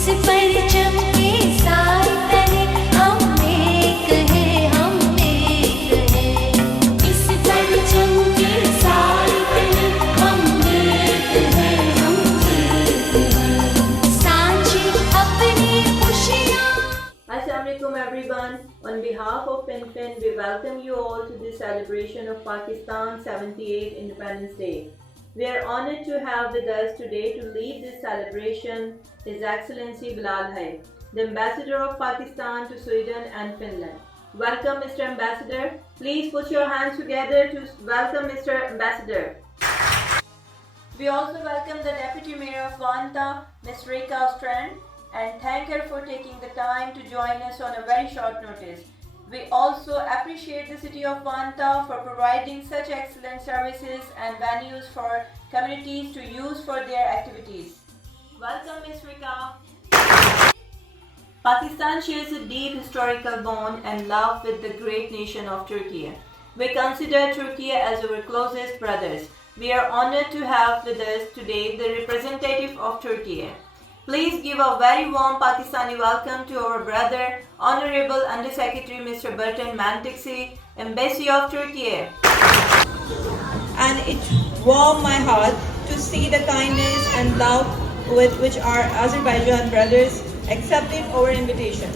परचम के साए तले हम एक हैं, हम एक हैं। इस परचम के साए तले हम एक हैं, हम एक हैं। सांझी अपनी खुशियाँ। Assalamualaikum everyone. On behalf of FinFin, we welcome you all to this celebration of Pakistan's 78th Independence Day. We are honored to have with us today to lead this celebration His Excellency Bilal Hai, the Ambassador of Pakistan to Sweden and Finland. Welcome, Mr. Ambassador. Please put your hands together to welcome Mr. Ambassador. We also welcome the Deputy Mayor of Vanta, Ms. Rekha Strand, and thank her for taking the time to join us on a very short notice. We also appreciate the city of Vanta for providing such excellent services and venues for communities to use for their activities. Welcome, Ms. Rekha. Pakistan shares a deep historical bond and love with the great nation of Turkey. We consider Turkey as our closest brothers. We are honored to have with us today the representative of Turkey. Please give a very warm Pakistani welcome to our brother, Honorable Under Secretary Mr. Burton Mantiksi, Embassy of Turkey. And it warmed my heart to see the kindness and love with which our Azerbaijan brothers accepted our invitation.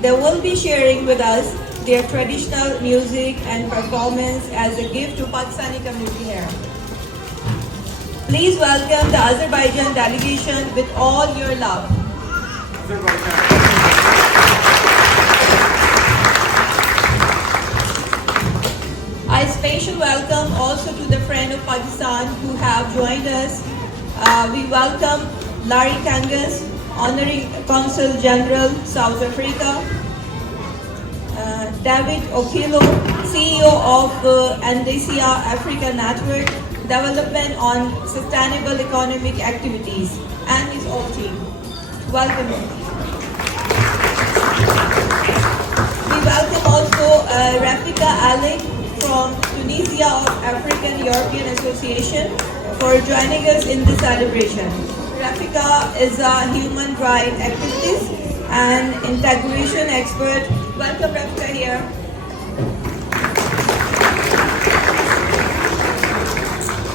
They will be sharing with us their traditional music and performance as a gift to Pakistani community here. Please welcome the Azerbaijan delegation with all your love. A special welcome also to the friend of Pakistan who have joined us. We welcome Larry Kangas, Honorary Consul General, South Africa. David Okilo, CEO of Andasia Africa Network, Development on Sustainable Economic Activities, and his whole team. Welcome. We welcome also Rafika Ali from Tunisia of African European Association for joining us in this celebration. Rafika is a human rights activist and integration expert. Welcome, Rafika, here.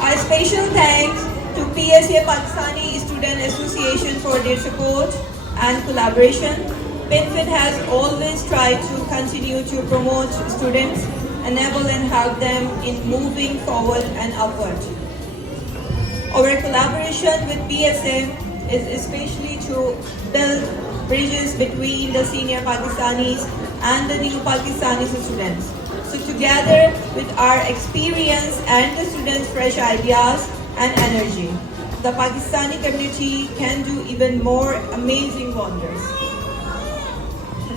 A special thanks to PSA Pakistani Student Association for their support and collaboration. PinFin has always tried to continue to promote students, enable and help them in moving forward and upward. Our collaboration with PSA is especially to build bridges between the senior Pakistanis and the new Pakistani students. So together with our experience and the students' fresh ideas and energy, the Pakistani community can do even more amazing wonders.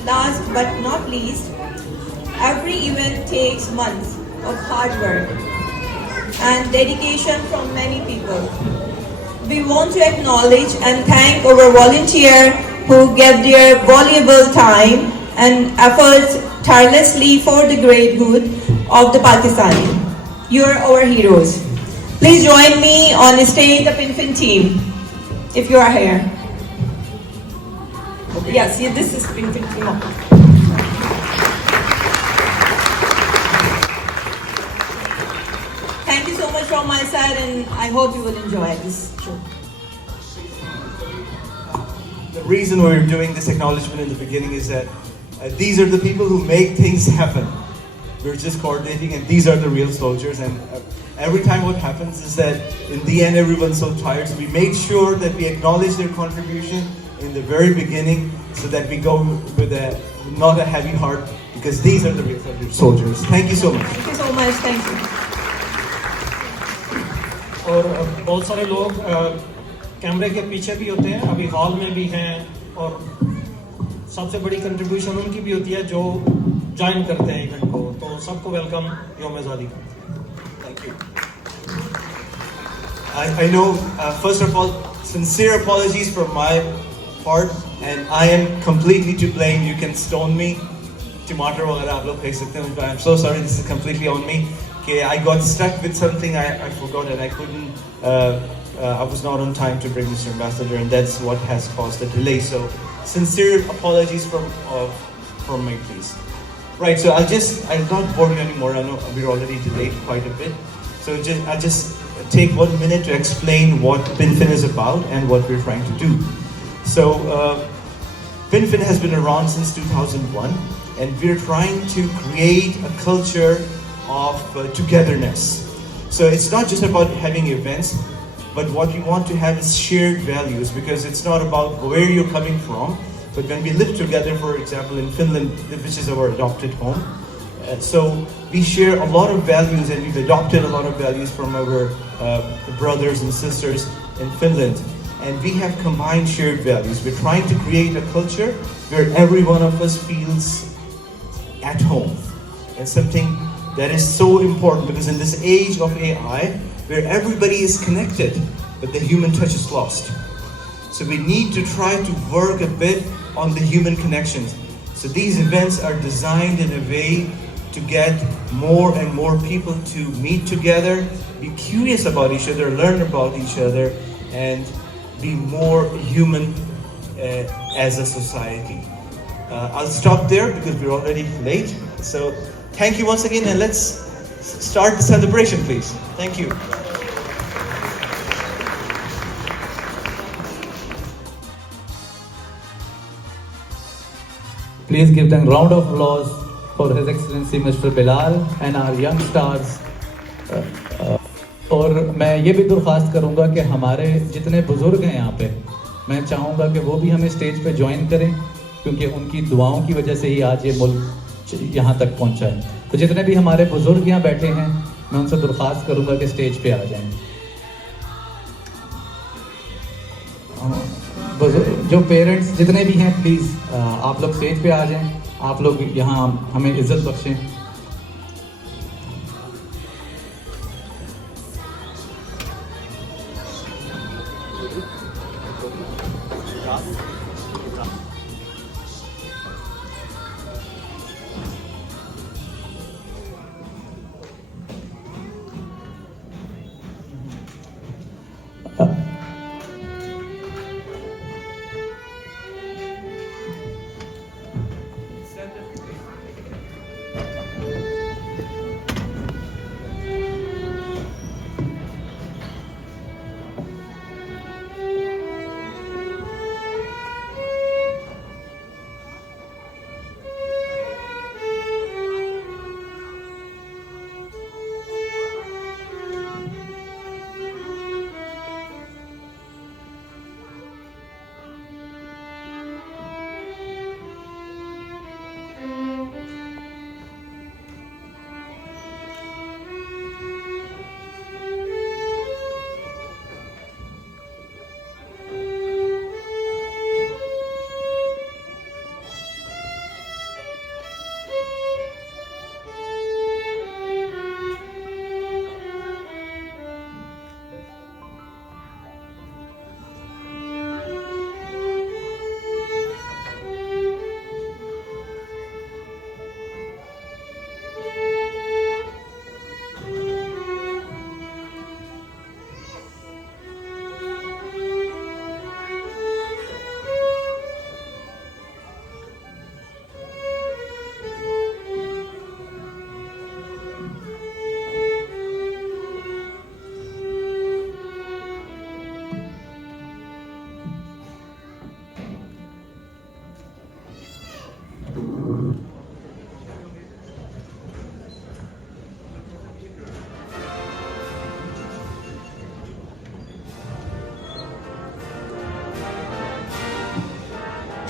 Last but not least, every event takes months of hard work and dedication from many people. We want to acknowledge and thank our volunteers who gave their valuable time and efforts tirelessly for the great good of the Pakistani. You are our heroes. Please join me on stage, the PinFin team, if you are here. Okay. Yes, this is PinFin team. Thank you so much from my side, and I hope you will enjoy this show. The reason we're doing this acknowledgement in the beginning is that these are the people who make things happen. We're just coordinating, and these are the real soldiers. And every time what happens is that in the end everyone's so tired, so we made sure that we acknowledge their contribution in the very beginning so that we go with not a heavy heart, because these are the real soldiers. Thank you so much. Thank you so much. Thank you. और बहुत सारे लोग कैमरे के पीछे भी होते हैं, अभी हॉल में भी हैं, और सबसे बड़ी कंट्रीब्यूशन उनकी भी होती है जो ज्वाइन करते हैं इवेंट को. तो सबको वेलकम योम आज़ादी का. Thank you. I know, first of all, sincere apologies from my part, and I am completely to blame. You can stone me, tomato वगैरह आप लोग फेंक सकते हैं, but I'm so sorry. This is completely on me. Okay, I got stuck with something I forgot, and I couldn't I was not on time to bring Mr. Ambassador, and that's what has caused the delay. So, sincere apologies from me, please. Right, so I'll not bore you anymore. I know we're already delayed quite a bit. So I'll just take 1 minute to explain what PinFin is about and what we're trying to do. So PinFin has been around since 2001, and we're trying to create a culture of togetherness. So it's not just about having events, but what we want to have is shared values, because it's not about where you're coming from, but when we live together, for example, in Finland, which is our adopted home, so we share a lot of values, and we've adopted a lot of values from our brothers and sisters in Finland. And we have combined shared values. We're trying to create a culture where every one of us feels at home. And something that is so important, because in this age of AI, where everybody is connected, but the human touch is lost. So we need to try to work a bit on the human connections. So these events are designed in a way to get more and more people to meet together, be curious about each other, learn about each other, and be more human as a society. I'll stop there because we're already late. So thank you once again, and let's start the celebration, please. Thank you. Please give them a round of applause for His Excellency Mr. Bilal and our young stars. और मैं ये भी दरख्वास्त करूँगा कि हमारे जितने बुज़ुर्ग हैं यहाँ पे, मैं चाहूँगा कि वो भी हमें स्टेज पे ज्वाइन करें, क्योंकि उनकी दुआओं की वजह से ही आज ये मुल्क यहाँ तक पहुँचा है। तो जितने भी हमारे बुज़ुर्ग यहाँ बैठे हैं, मैं उनसे दरख्वास्त करूँगा कि स्टेज पे आ जाएं। जो पेरेंट्स जितने भी हैं, प्लीज़ आप लोग स्टेज पे आ जाएं। आप लोग यहाँ हमें इज्जत बख्शें।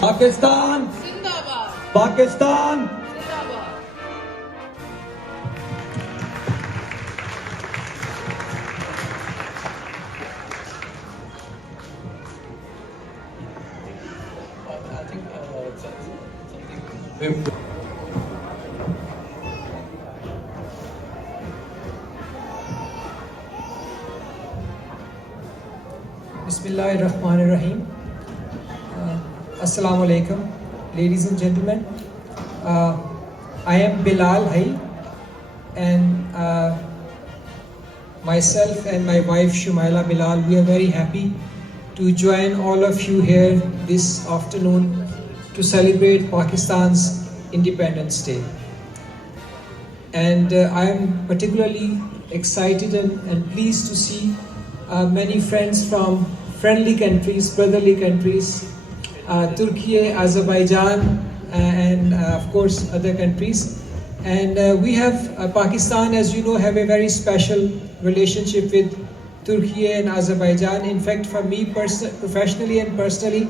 पाकिस्तान जिंदाबाद, पाकिस्तान जिंदाबाद। Bismillahirrahmanirrahim. Assalamu alaikum, ladies and gentlemen. I am Bilal Hai, and myself and my wife Shumaila Bilal, we are very happy to join all of you here this afternoon to celebrate Pakistan's Independence Day. And I am particularly excited and pleased to see many friends from friendly countries, brotherly countries, Turkey, Azerbaijan, and of course other countries. And we have Pakistan, as you know, have a very special relationship with Turkey and Azerbaijan. In fact, for me professionally and personally,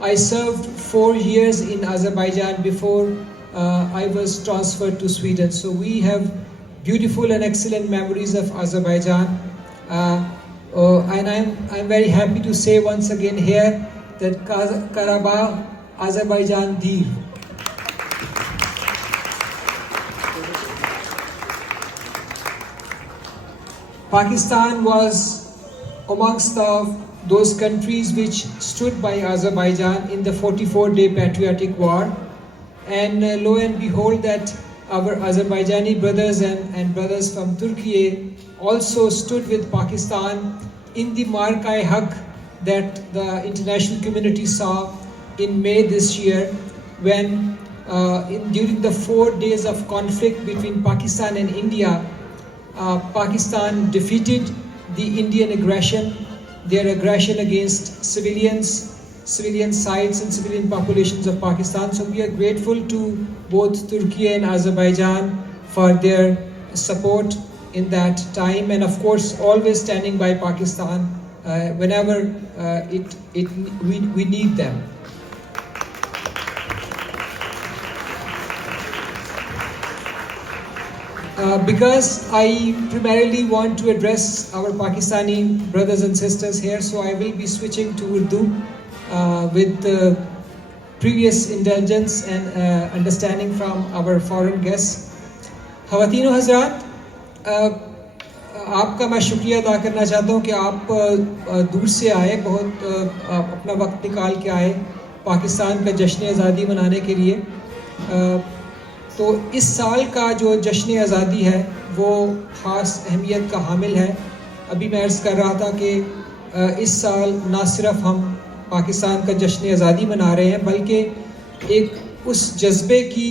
I served 4 years in Azerbaijan before I was transferred to Sweden. So we have beautiful and excellent memories of Azerbaijan. And I'm very happy to say once again here that Karabakh, Azerbaijan Dir. Pakistan was amongst those countries which stood by Azerbaijan in the 44-day patriotic war. And lo and behold that our Azerbaijani brothers and brothers from Turkey also stood with Pakistan in the Mark-i-Haq that the international community saw in May this year, when during the 4 days of conflict between Pakistan and India, Pakistan defeated the Indian aggression, their aggression against civilian sites and civilian populations of Pakistan. So we are grateful to both Turkey and Azerbaijan for their support in that time, and of course always standing by Pakistan whenever we need them. Because I primarily want to address our Pakistani brothers and sisters here, so I will be switching to Urdu with the previous indulgence and understanding from our foreign guests. Khawateen o Hazrat, आपका मैं शुक्रिया अदा करना चाहता हूँ कि आप दूर से आए, बहुत अपना वक्त निकाल के आए पाकिस्तान का जश्न आज़ादी मनाने के लिए। तो इस साल का जो जश्न आज़ादी है वो ख़ास अहमियत का हामिल है। अभी मैं अर्ज़ कर रहा था कि इस साल ना सिर्फ हम पाकिस्तान का जश्न आज़ादी मना रहे हैं, बल्कि एक उस जज्बे की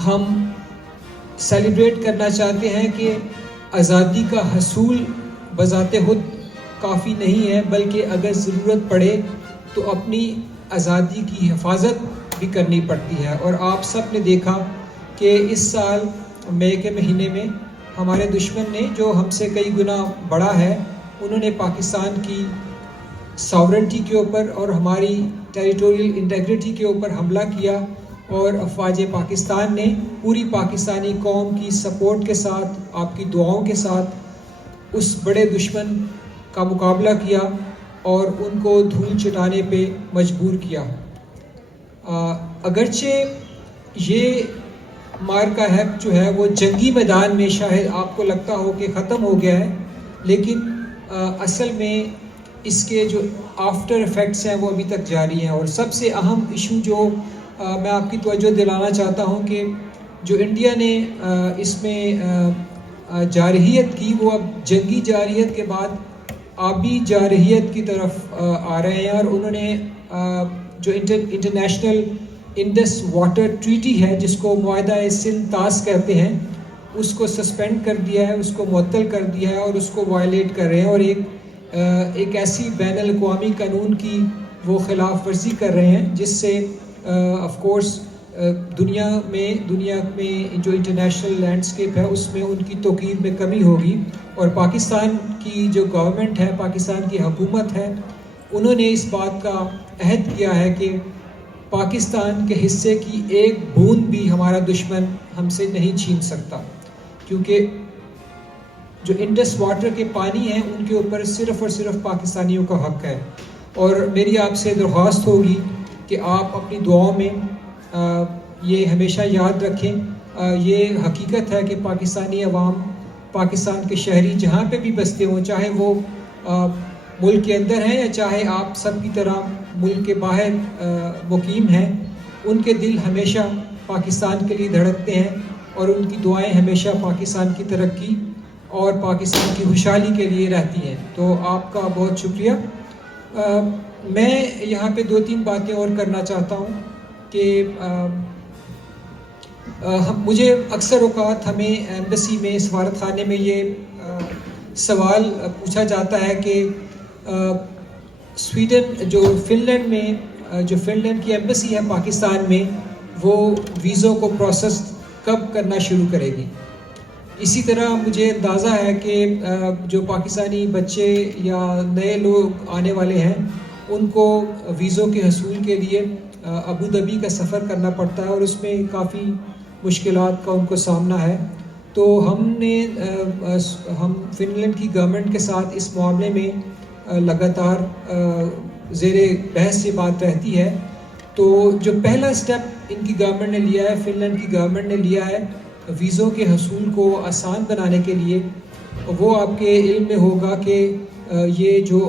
हम सेलिब्रेट करना चाहते हैं कि आज़ादी का हसूल बज़ाते खुद काफ़ी नहीं है, बल्कि अगर ज़रूरत पड़े तो अपनी आज़ादी की हिफाजत भी करनी पड़ती है। और आप सब ने देखा कि इस साल मई के महीने में हमारे दुश्मन ने, जो हमसे कई गुना बड़ा है, उन्होंने पाकिस्तान की सॉवरेंटी के ऊपर और हमारी टेरिटोरियल इंटेग्रिटी के ऊपर हमला किया, और अफवाज पाकिस्तान ने पूरी पाकिस्तानी कौम की सपोर्ट के साथ, आपकी दुआओं के साथ उस बड़े दुश्मन का मुकाबला किया और उनको धूल चटाने पे मजबूर किया। अगरचे ये मार्का-ए-हक जो है वो जंगी मैदान में शायद आपको लगता हो कि ख़त्म हो गया है, लेकिन असल में इसके जो आफ्टर इफ़ेक्ट्स हैं वो अभी तक जारी हैं। और सबसे अहम इशू जो मैं आपकी तवज्जो दिलाना चाहता हूँ कि जो इंडिया ने इसमें जारहियत की, वो अब जंगी जारहियत के बाद आबी जारहियत की तरफ आ रहे हैं। और उन्होंने जो इंटरनेशनल इंडस वाटर ट्रीटी है, जिसको मुआहदा सिंध तास कहते हैं, उसको सस्पेंड कर दिया है, उसको मुअत्तल कर दिया है और उसको वायलेट कर रहे हैं। और एक ऐसी बैनुल अक़वामी कानून की वो खिलाफ वर्जी कर रहे हैं जिससे ऑफ कोर्स दुनिया में जो इंटरनेशनल लैंडस्केप है उसमें उनकी तौक़ीर में कमी होगी। और पाकिस्तान की जो गवर्नमेंट है, पाकिस्तान की हुकूमत है, उन्होंने इस बात का अहद किया है कि पाकिस्तान के हिस्से की एक बूंद भी हमारा दुश्मन हमसे नहीं छीन सकता, क्योंकि जो इंडस वाटर के पानी हैं उनके ऊपर सिर्फ़ और सिर्फ पाकिस्तानियों का हक़ है। और मेरी आपसे दरख्वास्त होगी कि आप अपनी दुआओं में ये हमेशा याद रखें। ये हकीकत है कि पाकिस्तानी अवाम, पाकिस्तान के शहरी जहाँ पे भी बसते हों, चाहे वो मुल्क के अंदर हैं या चाहे आप सब की तरह मुल्क के बाहर मुकीम हैं, उनके दिल हमेशा पाकिस्तान के लिए धड़कते हैं और उनकी दुआएं हमेशा पाकिस्तान की तरक्की और पाकिस्तान की खुशहाली के लिए रहती हैं। तो आपका बहुत शुक्रिया। मैं यहाँ पे 2-3 बातें और करना चाहता हूँ कि मुझे अक्सर औकात हमें एम्बेसी में, सफारत खाने में ये सवाल पूछा जाता है कि स्वीडन जो फिनलैंड की एम्बेसी है पाकिस्तान में, वो वीज़ों को प्रोसेस कब करना शुरू करेगी। इसी तरह मुझे अंदाज़ा है कि जो पाकिस्तानी बच्चे या नए लोग आने वाले हैं, उनको वीज़ों के हसूल के लिए अबू धाबी का सफ़र करना पड़ता है और उसमें काफ़ी मुश्किलात का उनको सामना है। तो हम फिनलैंड की गवर्नमेंट के साथ इस मामले में लगातार ज़ेरे बहस ये बात रहती है। तो जो पहला स्टेप इनकी गवर्नमेंट ने लिया है, फिनलैंड की गवर्नमेंट ने लिया है वीज़ों के हसूल को आसान बनाने के लिए, वो आपके इल्म में होगा कि ये जो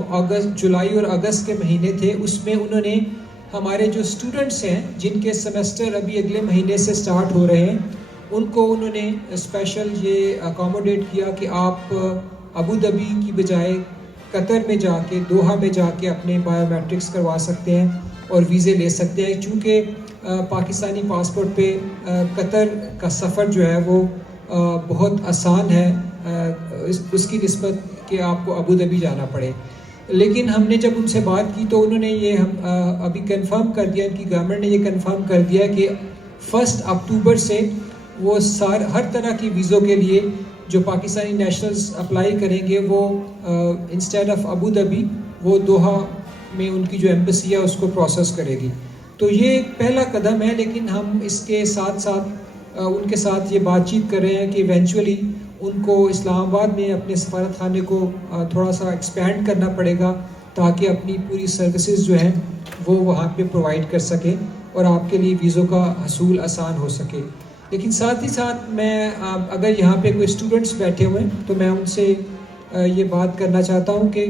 जुलाई और अगस्त के महीने थे, उसमें उन्होंने हमारे जो स्टूडेंट्स हैं जिनके सेमेस्टर अभी अगले महीने से स्टार्ट हो रहे हैं, उनको उन्होंने स्पेशल ये अकोमोडेट किया कि आप अबू धाबी की बजाय कतर में जाके, दोहा में जाके अपने बायोमेट्रिक्स करवा सकते हैं और वीज़े ले सकते हैं। चूँकि पाकिस्तानी पासपोर्ट पे कतर का सफ़र जो है वो बहुत आसान है उसकी निस्बत कि आपको अबू धाबी जाना पड़े। लेकिन हमने जब उनसे बात की तो उन्होंने ये अभी कंफर्म कर दिया, इनकी गवर्नमेंट ने ये कंफर्म कर दिया कि 1 अक्टूबर से वो हर तरह की वीज़ों के लिए जो पाकिस्तानी नेशनल्स अप्लाई करेंगे, वो इंस्टेड ऑफ अबू धाबी वो दोहा में उनकी जो एम्बेसी है उसको प्रोसेस करेगी। तो ये एक पहला कदम है, लेकिन हम इसके साथ साथ उनके साथ ये बातचीत कर रहे हैं कि इवेंचुअली उनको इस्लामाबाद में अपने सफारत खाने को थोड़ा सा एक्सपेंड करना पड़ेगा ताकि अपनी पूरी सर्विसेज जो हैं वो वहाँ पे प्रोवाइड कर सकें और आपके लिए वीज़ों का हसूल आसान हो सके। लेकिन साथ ही साथ मैं अगर यहाँ पे कोई स्टूडेंट्स बैठे हुए हैं तो मैं उनसे ये बात करना चाहता हूँ कि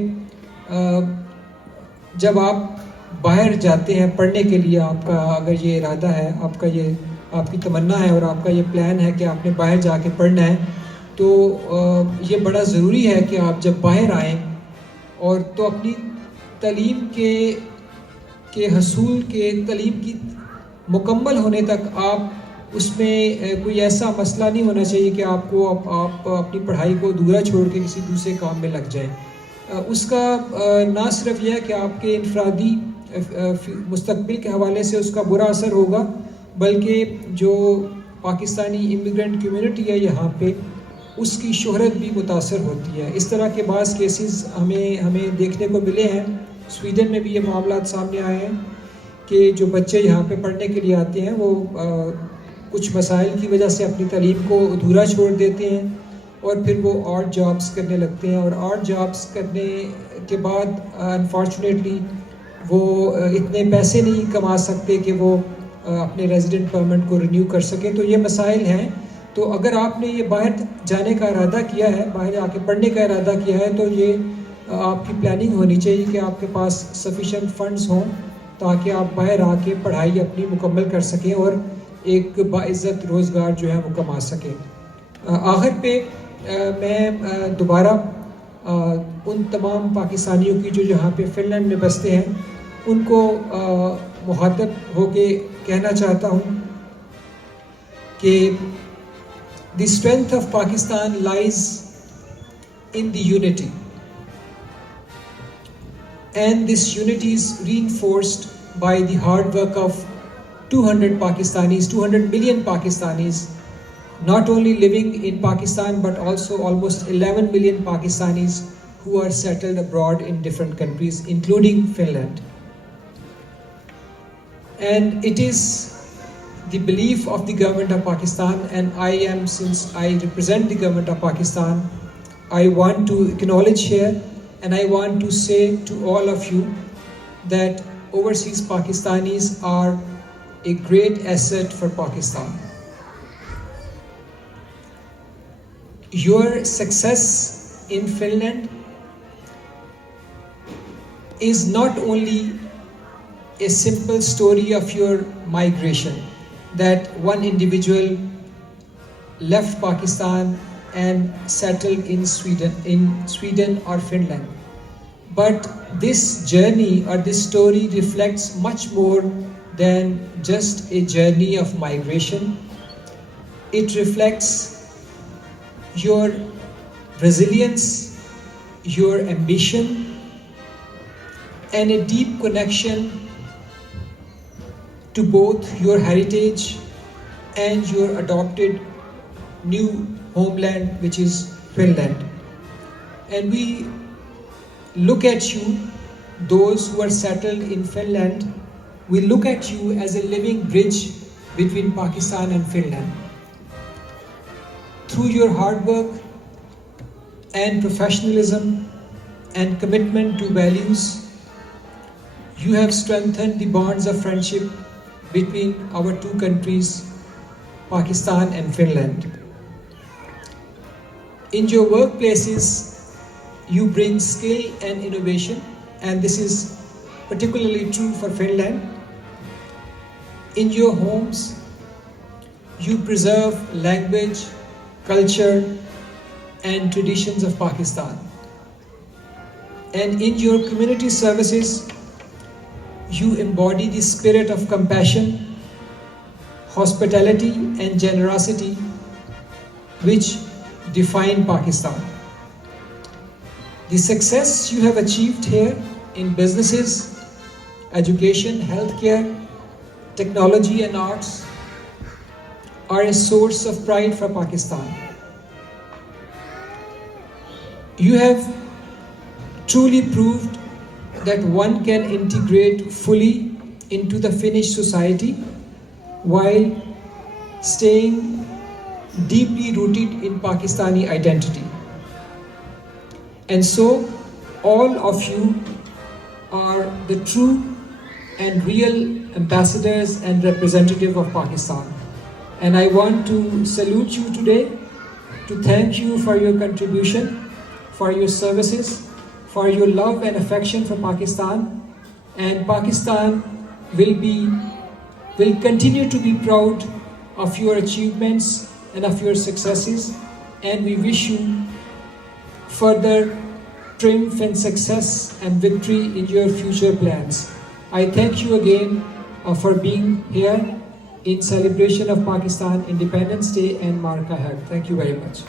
जब आप बाहर जाते हैं पढ़ने के लिए, आपका अगर ये इरादा है, आपकी तमन्ना है और आपका ये प्लान है कि आपने बाहर जाके पढ़ना है, तो ये बड़ा ज़रूरी है कि आप जब बाहर आएँ और तो अपनी तालीम के हसूल के तालीम की मुकम्मल होने तक आप उसमें कोई ऐसा मसला नहीं होना चाहिए कि आप अपनी पढ़ाई को अधूरा छोड़ के किसी दूसरे काम में लग जाएं। उसका ना सिर्फ यह है कि आपके इनफरादी मुस्तकबिल के हवाले से उसका बुरा असर होगा, बल्कि जो पाकिस्तानी इमिग्रेंट कम्युनिटी है यहाँ पे, उसकी शोहरत भी मुतासर होती है। इस तरह के बाज़ केसेस हमें देखने को मिले हैं। स्वीडन में भी ये मामला सामने आए हैं कि जो बच्चे यहाँ पे पढ़ने के लिए आते हैं वो कुछ मसाइल की वजह से अपनी तालीम को अधूरा छोड़ देते हैं और फिर वो ऑड जॉब्स करने लगते हैं और ऑड जॉब्स करने के बाद अनफॉर्चुनेटली वो इतने पैसे नहीं कमा सकते कि वो अपने रेजिडेंट परमिट को रिन्यू कर सकें। तो ये मसाइल हैं। तो अगर आपने ये बाहर जाने का इरादा किया है, बाहर आके पढ़ने का इरादा किया है, तो ये आपकी प्लानिंग होनी चाहिए कि आपके पास सफिशेंट फंड्स हों ताकि आप बाहर आके पढ़ाई अपनी मुकम्मल कर सकें और एक बाइज़्ज़त रोज़गार जो है वो कमा सकें। आखिर पे मैं दोबारा उन तमाम पाकिस्तानियों की जो यहाँ पे फिनलैंड में बसते हैं उनको मुखातब होके कहना चाहता हूँ कि the strength of Pakistan lies in the unity, and this unity is reinforced by the hard work of 200 million Pakistanis, not only living in Pakistan but also almost 11 million Pakistanis who are settled abroad in different countries, including Finland. And it is the belief of the government of Pakistan, and since I represent the government of Pakistan, I want to acknowledge here and I want to say to all of you that overseas Pakistanis are a great asset for Pakistan. Your success in Finland is not only a simple story of your migration, that one individual left Pakistan and settled in Sweden or Finland. But this journey or this story reflects much more than just a journey of migration. It reflects your resilience, your ambition, and a deep connection to both your heritage and your adopted new homeland, which is Finland. And we look at you, those who are settled in Finland, we look at you as a living bridge between Pakistan and Finland. Through your hard work and professionalism and commitment to values, you have strengthened the bonds of friendship between our two countries, Pakistan and Finland. In your workplaces, you bring skill and innovation, and this is particularly true for Finland. In your homes, you preserve language, culture, and traditions of Pakistan. And in your community services, you embody the spirit of compassion, hospitality, and generosity which define Pakistan. The success you have achieved here in businesses, education, healthcare, technology, and arts are a source of pride for Pakistan. You have truly proved that one can integrate fully into the Finnish society while staying deeply rooted in Pakistani identity. And so, all of you are the true and real ambassadors and representative of Pakistan. And I want to salute you today, to thank you for your contribution, for your services, for your love and affection for Pakistan. And Pakistan will continue to be proud of your achievements and of your successes. And we wish you further triumph and success and victory in your future plans. I thank you again for being here in celebration of Pakistan Independence Day and Marka Hai. Thank you very much.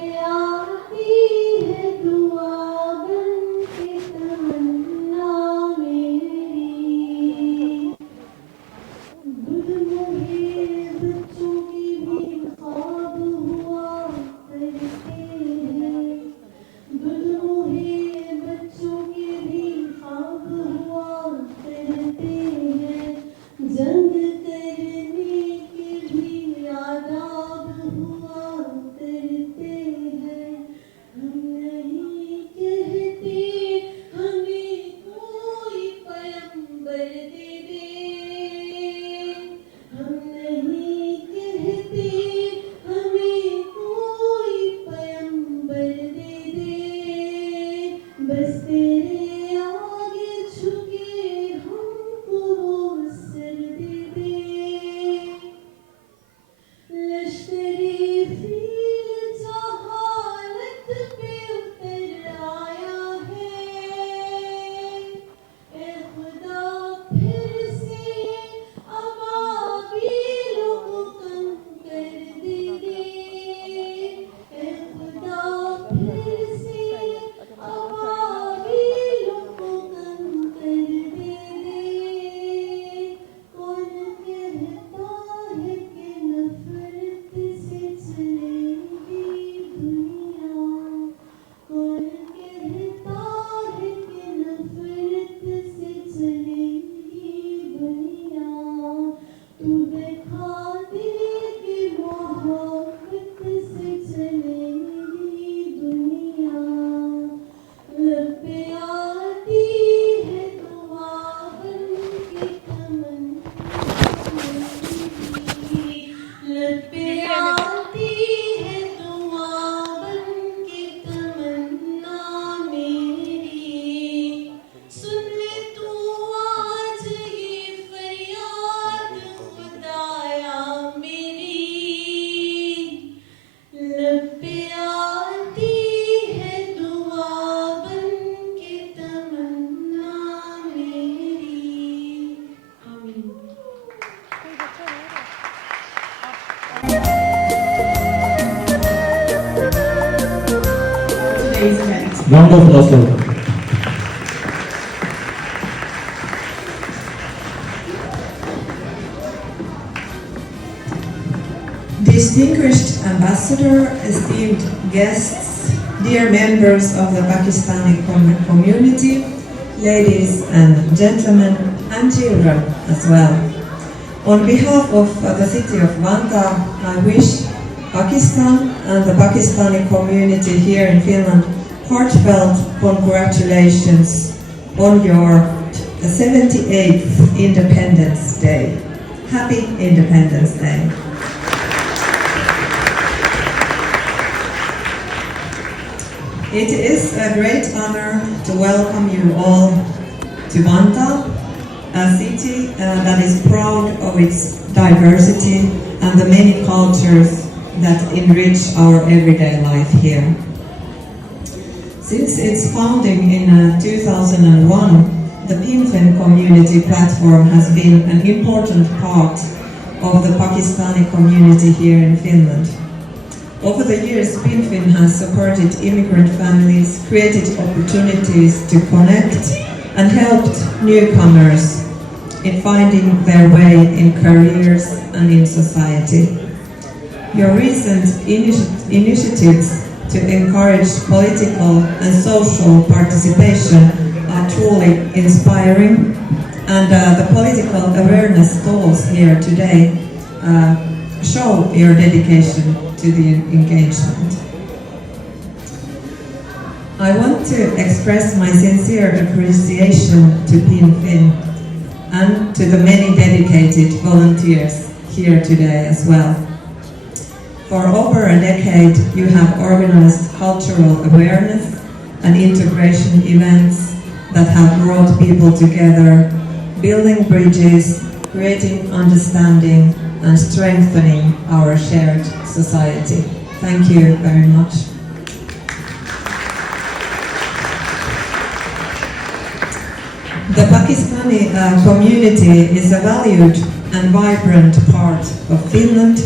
पे आती है दुआ बन के तमन्ना मेरी दूध मुहे बच्चों के भी ख्वाब हुआ करते हैं दूध मुहे बच्चों के भी ख्वाब हुआ करते हैं जंग करने के भी आदाब हुआ करते हैं हम नहीं कहते हमें कोई पैगंबर दे दे हम नहीं कहते हमें कोई पैगंबर दे दे बस तेरे आगे झुके हमको वो सर दे दे लश्करी फील जहालत पे उतर आया है ए खुदा फिर से अबाबीलों को कम कर दे दे ए खुदा फिर से अबाबीलों को कम कर दे दे कौन कहता है कि नफरत से चलेगी दुनिया कौन कहता है कि नफरत से चलेगी दुनिया तू देखा दे कि मोहब्बत से चलेगी दुनिया लब पे आती है दुआ बन के तमन्ना मेरी लब पे आती है दुआ बन के तमन्ना मेरी सुन ले तू आज ये फरियाद खुदाया मेरी लब पे आती है दुआ बन के तमन्ना मेरी आमीन Round of applause. Distinguished Ambassador, esteemed guests, dear members of the Pakistani community, ladies and gentlemen, and children as well. On behalf of the city of Vantaa, I wish Pakistan and the Pakistani community here in Finland heartfelt congratulations on your 78th Independence Day. Happy Independence Day. It is a great honor to welcome you all to Vantaa, a city that is proud of its diversity and the many cultures that enrich our everyday life here. Since its founding in 2001, the PinFin community platform has been an important part of the Pakistani community here in Finland. Over the years, PinFin has supported immigrant families, created opportunities to connect, and helped newcomers in finding their way in careers and in society. Your recent initiatives to encourage political and social participation are truly inspiring, and the political awareness talks here today show your dedication to the engagement. I want to express my sincere appreciation to PinFin and to the many dedicated volunteers here today as well. For over a decade, you have organized cultural awareness and integration events that have brought people together, building bridges, creating understanding, and strengthening our shared society. Thank you very much. The Pakistani community is a valued and vibrant part of Finland,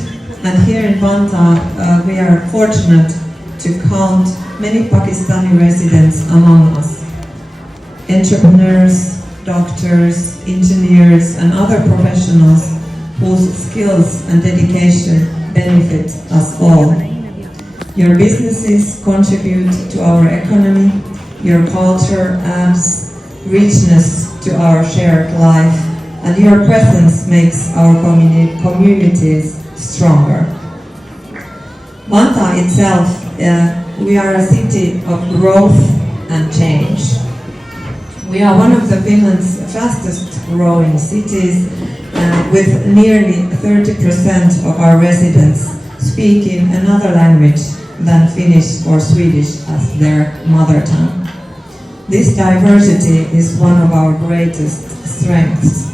and here in Vantaa we are fortunate to count many Pakistani residents among us. Entrepreneurs, doctors, engineers, and other professionals whose skills and dedication benefit us all. Your businesses contribute to our economy, your culture adds richness to our shared life, and your presence makes our communities stronger. Vantaa itself, we are a city of growth and change. We are one of the Finland's fastest growing cities, with nearly 30% of our residents speaking another language than Finnish or Swedish as their mother tongue. This diversity is one of our greatest strengths.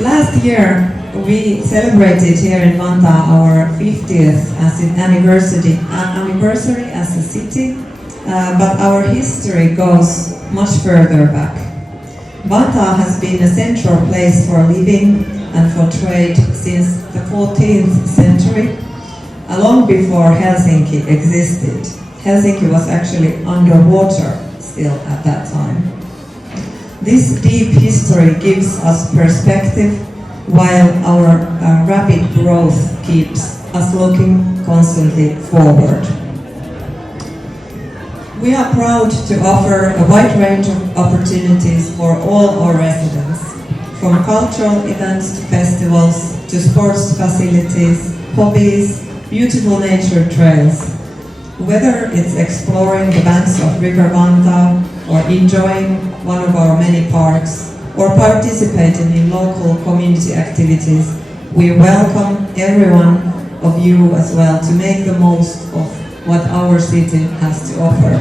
Last year, we celebrated here in Vantaa our 50th anniversary as a city, but our history goes much further back. Vantaa has been a central place for living and for trade since the 14th century, long before Helsinki existed. Helsinki was actually underwater still at that time. This deep history gives us perspective, while our rapid growth keeps us looking constantly forward. We are proud to offer a wide range of opportunities for all our residents, from cultural events to festivals, to sports facilities, hobbies, beautiful nature trails. Whether it's exploring the banks of River Vantaa, or enjoying one of our many parks, or participating in local community activities, we welcome every one of you as well to make the most of what our city has to offer.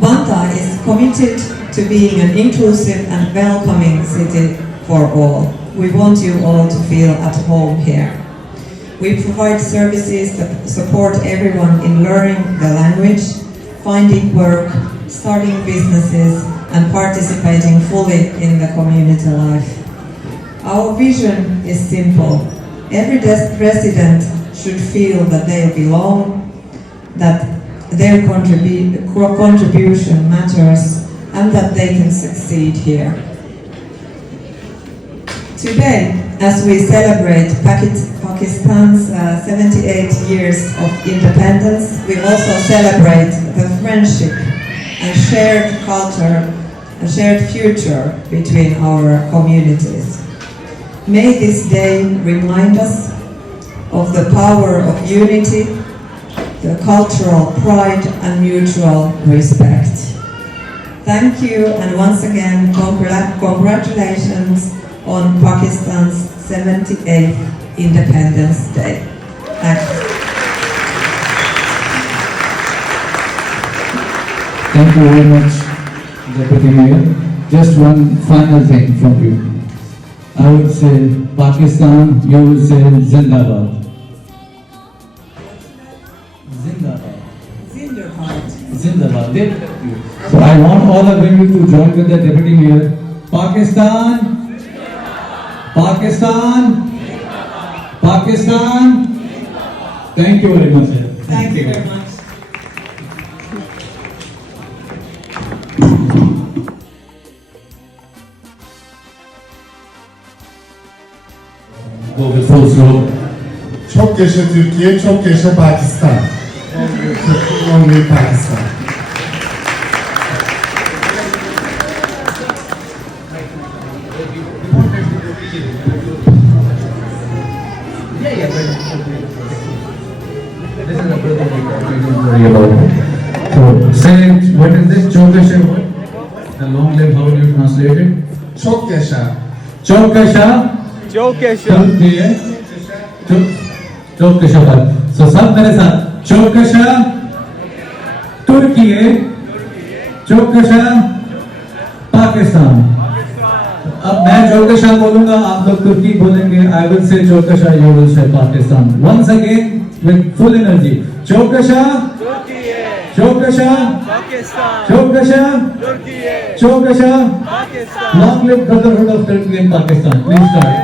Vantaa is committed to being an inclusive and welcoming city for all. We want you all to feel at home here. We provide services that support everyone in learning the language, finding work, starting businesses, and participating fully in the community life. Our vision is simple. Every resident should feel that they belong, that their contribution matters, and that they can succeed here. Today, as we celebrate Pakistan's 78 years of independence, we also celebrate the friendship and shared culture and shared future between our communities. May this day remind us of the power of unity, the cultural pride and mutual respect. Thank you, and once again, congratulations on Pakistan's 78th Independence Day. Thank you. Thank you very much, Deputy Mayor. Just one final thing from you. I would say Pakistan, you will say Zindabad. Zindabad. Zindabad. They accept you. So I want all of you to join with the Deputy Mayor. Pakistan. Pakistan. Pakistan. Thank you very much, sir. Thank you very much. Go with full slow. Çok yaşa Türkiye, çok yaşa Pakistan. Only Pakistan. So, say, what is this? Chokasha what? The long live, how do you translate it? Çok yaşa. Chokasha. Türkiye. Chokasha बात. So सब मेरे साथ. Chokasha. तुर्की. Chokasha. पाकिस्तान. अब मैं चौकशा बोलूंगा, आप लोग तुर्की बोलेंगे. I will say चौकशा, you will say Pakistan. Once again with full energy. चौकशा. चौकशा. चौकशा. चौकशा. Long live Brotherhood of Turkey and Pakistan. Please start.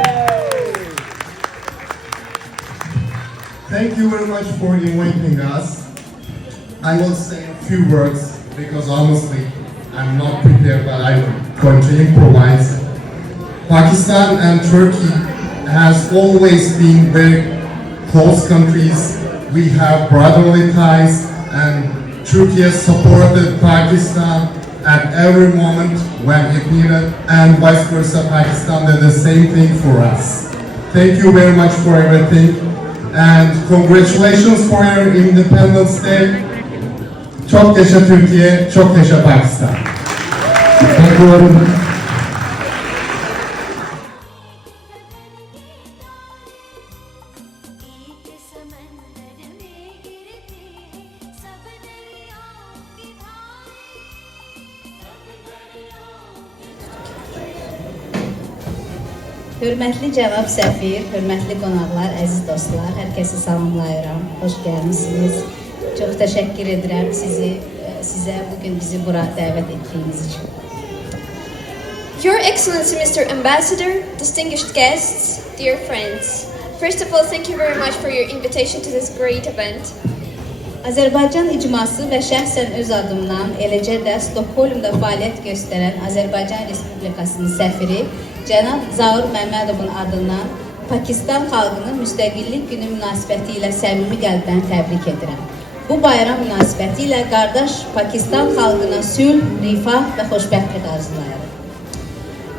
Thank you very much for inviting us. I will say a few words because honestly, I'm not prepared, but I'm going to improvise. Pakistan and Turkey has always been very close countries. We have brotherly ties, and Turkey has supported Pakistan at every moment when it needed, and vice versa, Pakistan did the same thing for us. Thank you very much for everything, and congratulations for your Independence Day. Çok yaşa Türkiye, çok yaşa Pakistan. Thank you very much. एक समंदर में गिरते हैं सब दरियाओं की Hörmətli cənab səfir, hörmətli qonaqlar, əziz dostlar, hər kəsi salamlayıram. Xoş gəlmisiniz. Çox təşəkkür edirəm sizə bugün bizi bura dəvət etdiyiniz üçün. Your Excellency, Mr. Ambassador, distinguished guests, dear friends. First of all, thank you very much for your invitation to this great event. Azərbaycan icması və şəxsən öz adımdan, eləcə də Stokholmda fəaliyyət göstərən Azərbaycan Respublikasının səfiri cənab Zaur Məmmədovun adından Pakistan xalqını Müstəqillik Günü münasibəti ilə səmimi qəlbdən təbrik edirəm. Bu bayram münasibəti ilə qardaş Pakistan xalqına sülh, rifah və xoşbəxtlik arzulayırım.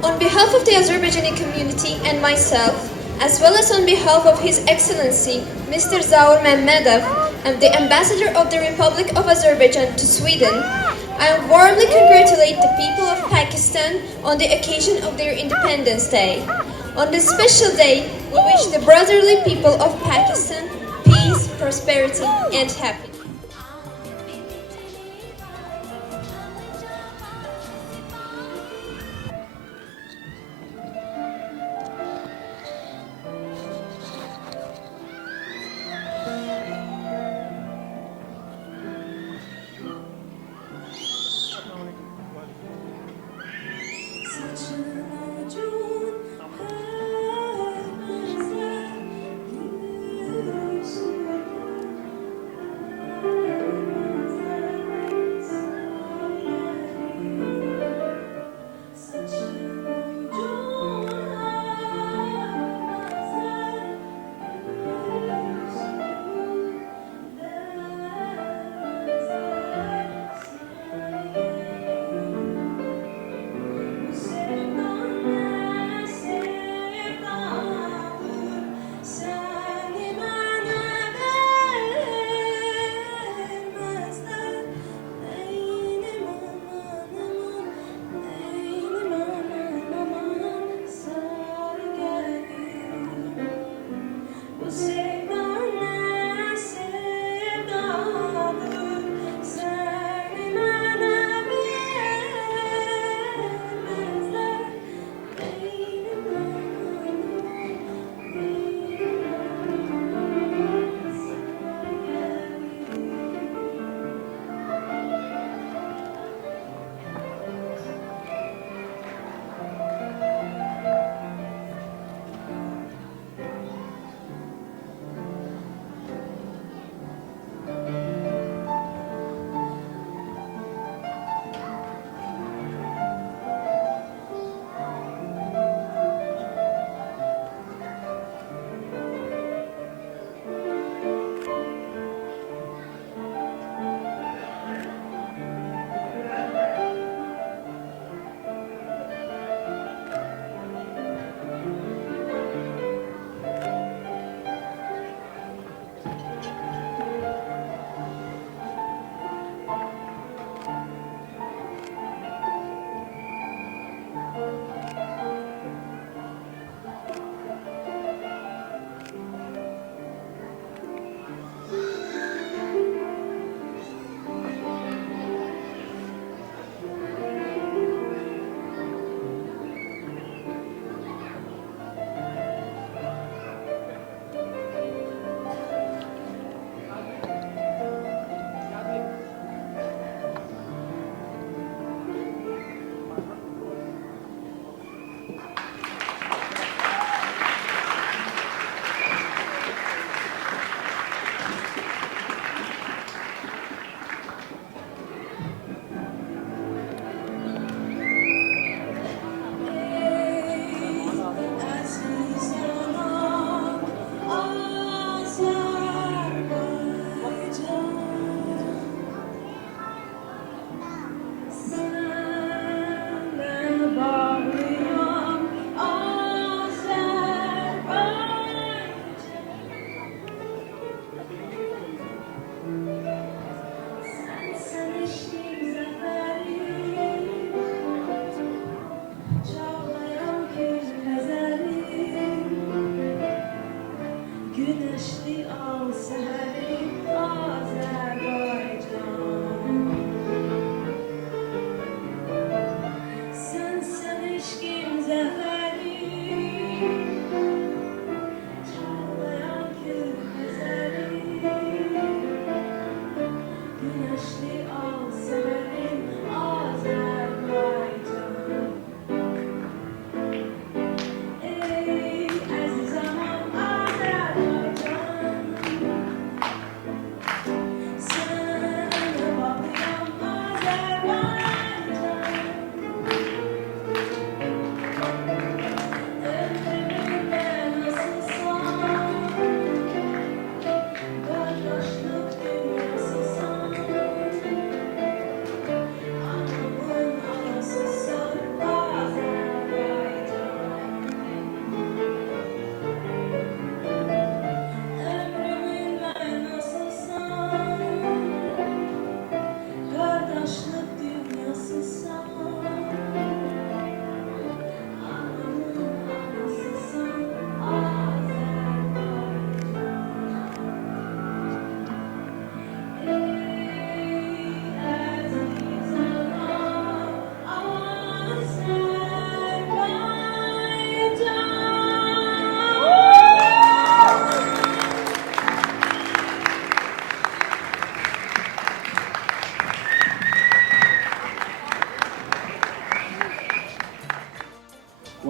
On behalf of the Azerbaijani community and myself, as well as on behalf of His Excellency, Mr. Zaur Məmmədov, and the Ambassador of the Republic of Azerbaijan to Sweden, I warmly congratulate the people of Pakistan on the occasion of their Independence Day. On this special day, we wish the brotherly people of Pakistan peace, prosperity, and happiness.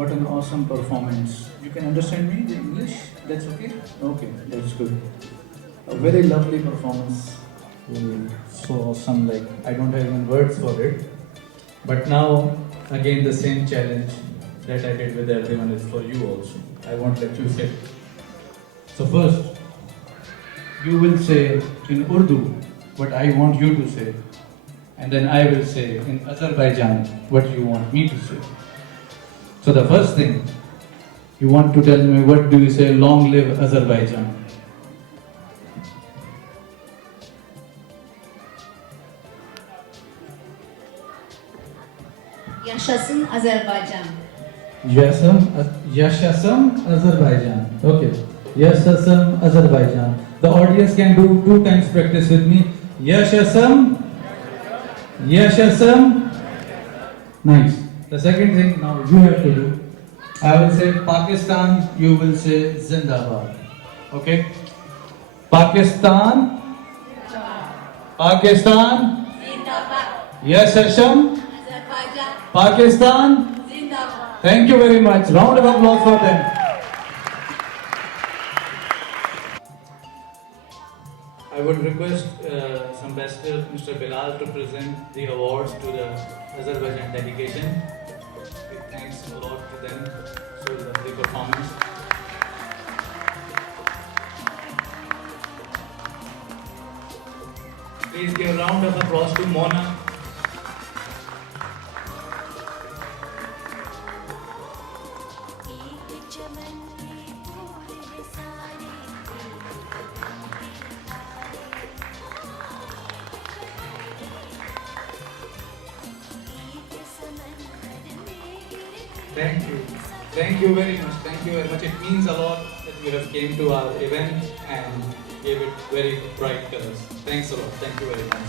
what an awesome performance. You can understand me, the English? That's okay? Okay, that's good. A very lovely performance. Really, so awesome, like I don't have even words for it. But now, again, the same challenge that I did with everyone is for you also. I won't let you sit. So first, you will say in Urdu what I want you to say. And then I will say in Azerbaijan what you want me to say. So the first thing, you want to tell me what do you say, long live Azerbaijan. Yaşasın Azerbaycan. Yaşasın Azerbaijan. Okay. Yaşasın Azerbaijan. The audience can do 2 times practice with me. Yaşasın. Yaşasın. Nice. The second thing now you have to do. I will say Pakistan, you will say Zindabad. Okay? Pakistan. Pakistan. Zindabad. Yaşasın. Azerbaycan. Pakistan. Zindabad. Thank you very much. Round of applause for them. I would request Ambassador Mr. Bilal to present the awards to the Azerbaijan delegation. Thanks a lot to them for the lovely performance. Please give a round of applause to Mona. एक चमन में फूल है सारे एक समंदर में Thank you. Thank you very much. Thank you very much. It means a lot that you have came to our event and gave it very bright colors. Thanks a lot. Thank you very much.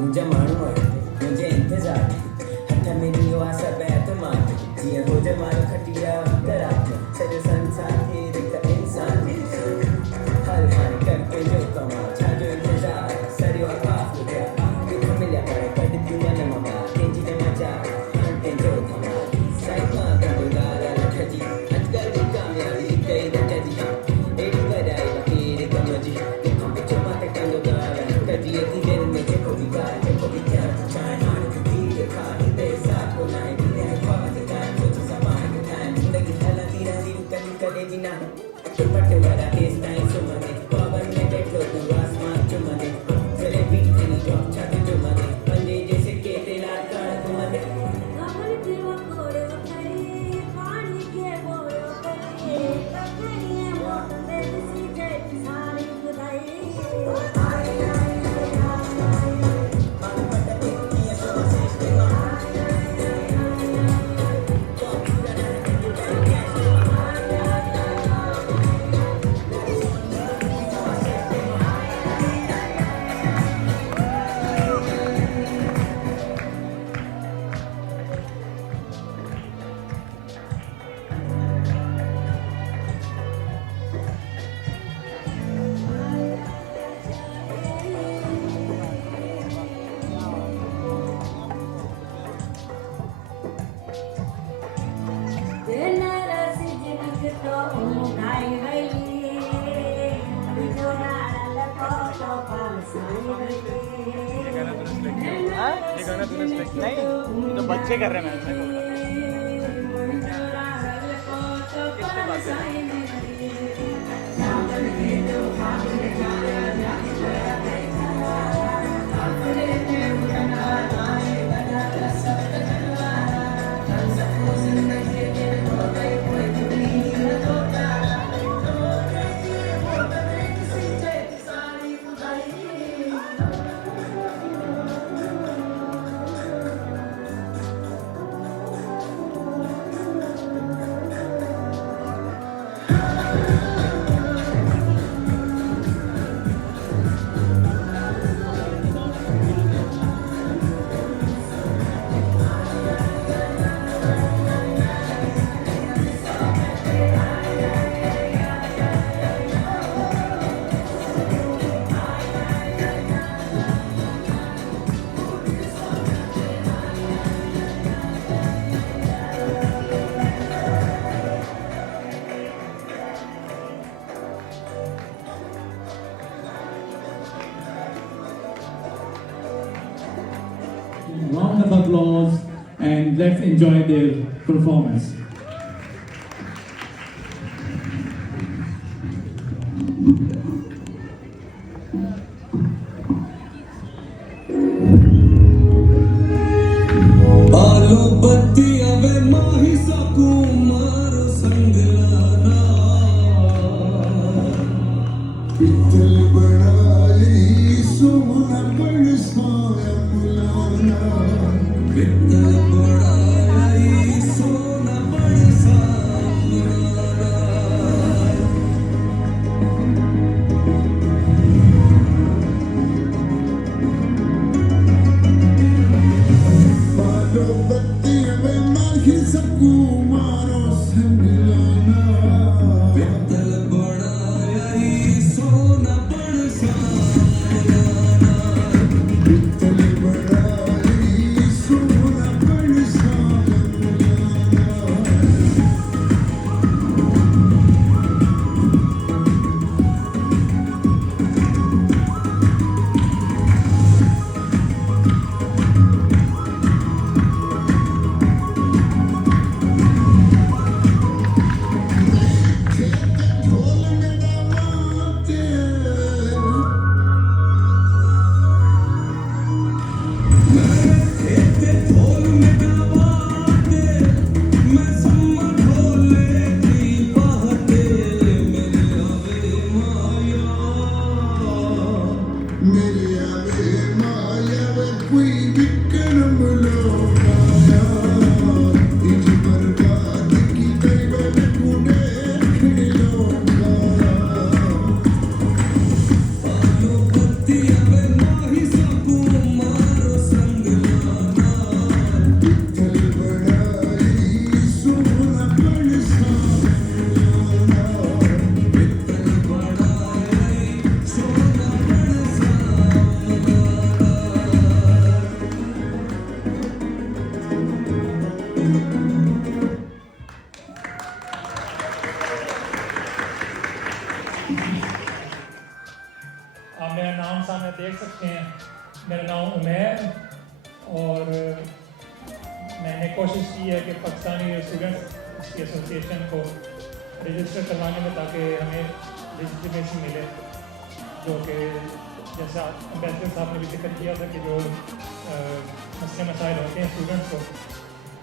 मुझे मालूम है मुझे इंतजार हटा मेरी यो आशा बैत मान जिया हो जा मारो खटिया करा सजो संसार तेरे का इंसान हर हर करते जो कमा छाजो इंतजार सरी और पास हो गया कितना मिला पर कद दुनिया न ममा तेजी न मजा हंटे जो कमा साइमा का बुलारा लखजी अजगर की कामयाबी कई दटजी एडी बड़ाई तेरे कमजी देखो बिच माते कंदो गारा कदी एक दिन में देखो बिगाड़ देखो बिगाड़ चाहे हार की देखा दे साथ को नहीं दिया पावती का कुछ समान का जिंदगी हला तेरा दिल कभी करे बिना पट वाला केस टाइम सुमने पवन में बैठो तू आसमान चुमने चले बीट नहीं ड्रॉप छाते चुमने पंजे जैसे के तेरा कान घुमने कमल के वो कोरे उतरी पानी के बोरो करी ककरिए मोट में किसी के सारी खुदाई तेरा रसी जिनक तो उठाई गई बिजोड़ा लको तो पालसाई गई नहीं तो बच्चे कर रहे हैं Round of applause and let's enjoy their performance. आलू बत्ती अवे माही सकू मारो संगलाना पितल बनाई सुमन बड़ सोया मुलाना पितल बनाई सोना आप मेरा नाम सामने देख सकते हैं, मेरा नाम उमैर, और मैंने कोशिश की है कि पाकिस्तानी स्टूडेंट्स की एसोसिएशन को रजिस्टर करवाने में, ताकि हमें लेजिटिमेसी मिले, जो कि जैसा एम्बेसडर साहब ने भी जिक्र किया था कि जो मसले मसाइल होते हैं स्टूडेंट्स को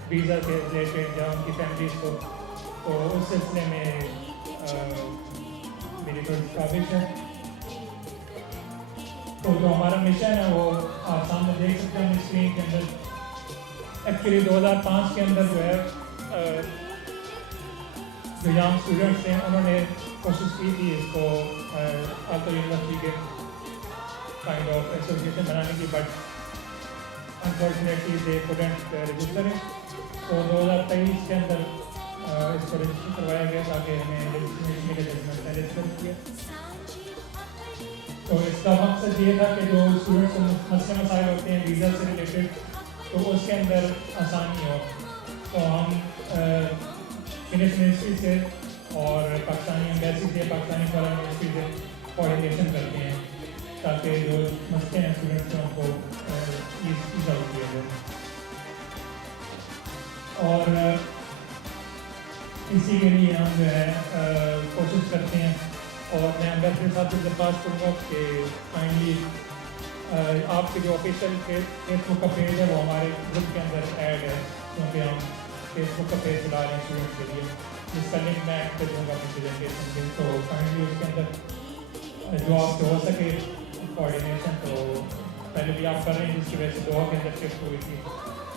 वीज़ा के रिलेटेड या उनकी फैमिलीज़ को, तो उस सिलसिले में मेरी थोड़ी काबिश है। तो जो हमारा मिशन है वो आप सामने देख सकते हैं स्क्रीन के अंदर। एक्चुअली 2005 के अंदर जो है जो यंग स्टूडेंट्स हैं उन्होंने कोशिश की थी इसको आल्तो यूनिवर्सिटी के काइंड ऑफ एसोसिएशन बनाने की, but unfortunately they couldn't register it. तो 2023 के अंदर इसको रजिस्टर करवाया गया ताकि हमें रजिस्ट्रेशन मिले, जजमेंट रजिस्टर किया। तो इसका मकसद ये था कि जो स्टूडेंट्स मसले मसाइल होते हैं वीज़ा से रिलेटेड, तो उसके अंदर आसानी हो। तो हम फिनिश मिनिस्ट्री से और पाकिस्तानी एम्बेसी से, पाकिस्तानी फॉरेन मिनिस्ट्री से कोऑर्डिनेशन करते हैं ताकि जो मसले हैं स्टूडेंट्स हैं उनको ईज़ आउट किया जाए। और इसी के लिए हम जो है कोशिश करते हैं, और मैं एम्बेसडर साहब से दरख्वास्त करूँगा कि काइंडली आपके जो ऑफिशियल फेसबुक का पेज है वो हमारे ग्रुप के अंदर ऐड है, क्योंकि हम फेसबुक का पेज चला रहे हैं स्टूडेंट्स के लिए, जिसका लिंक मैं ऐड कर दूँगा अपनी प्रेजेंटेशन में। तो काइंडली उसके अंदर जो आपसे हो सके कोऑर्डिनेशन, तो पहले भी आप कर रहे हैं, जिसकी वजह से दोहा के अंदर शिफ्ट हुई थी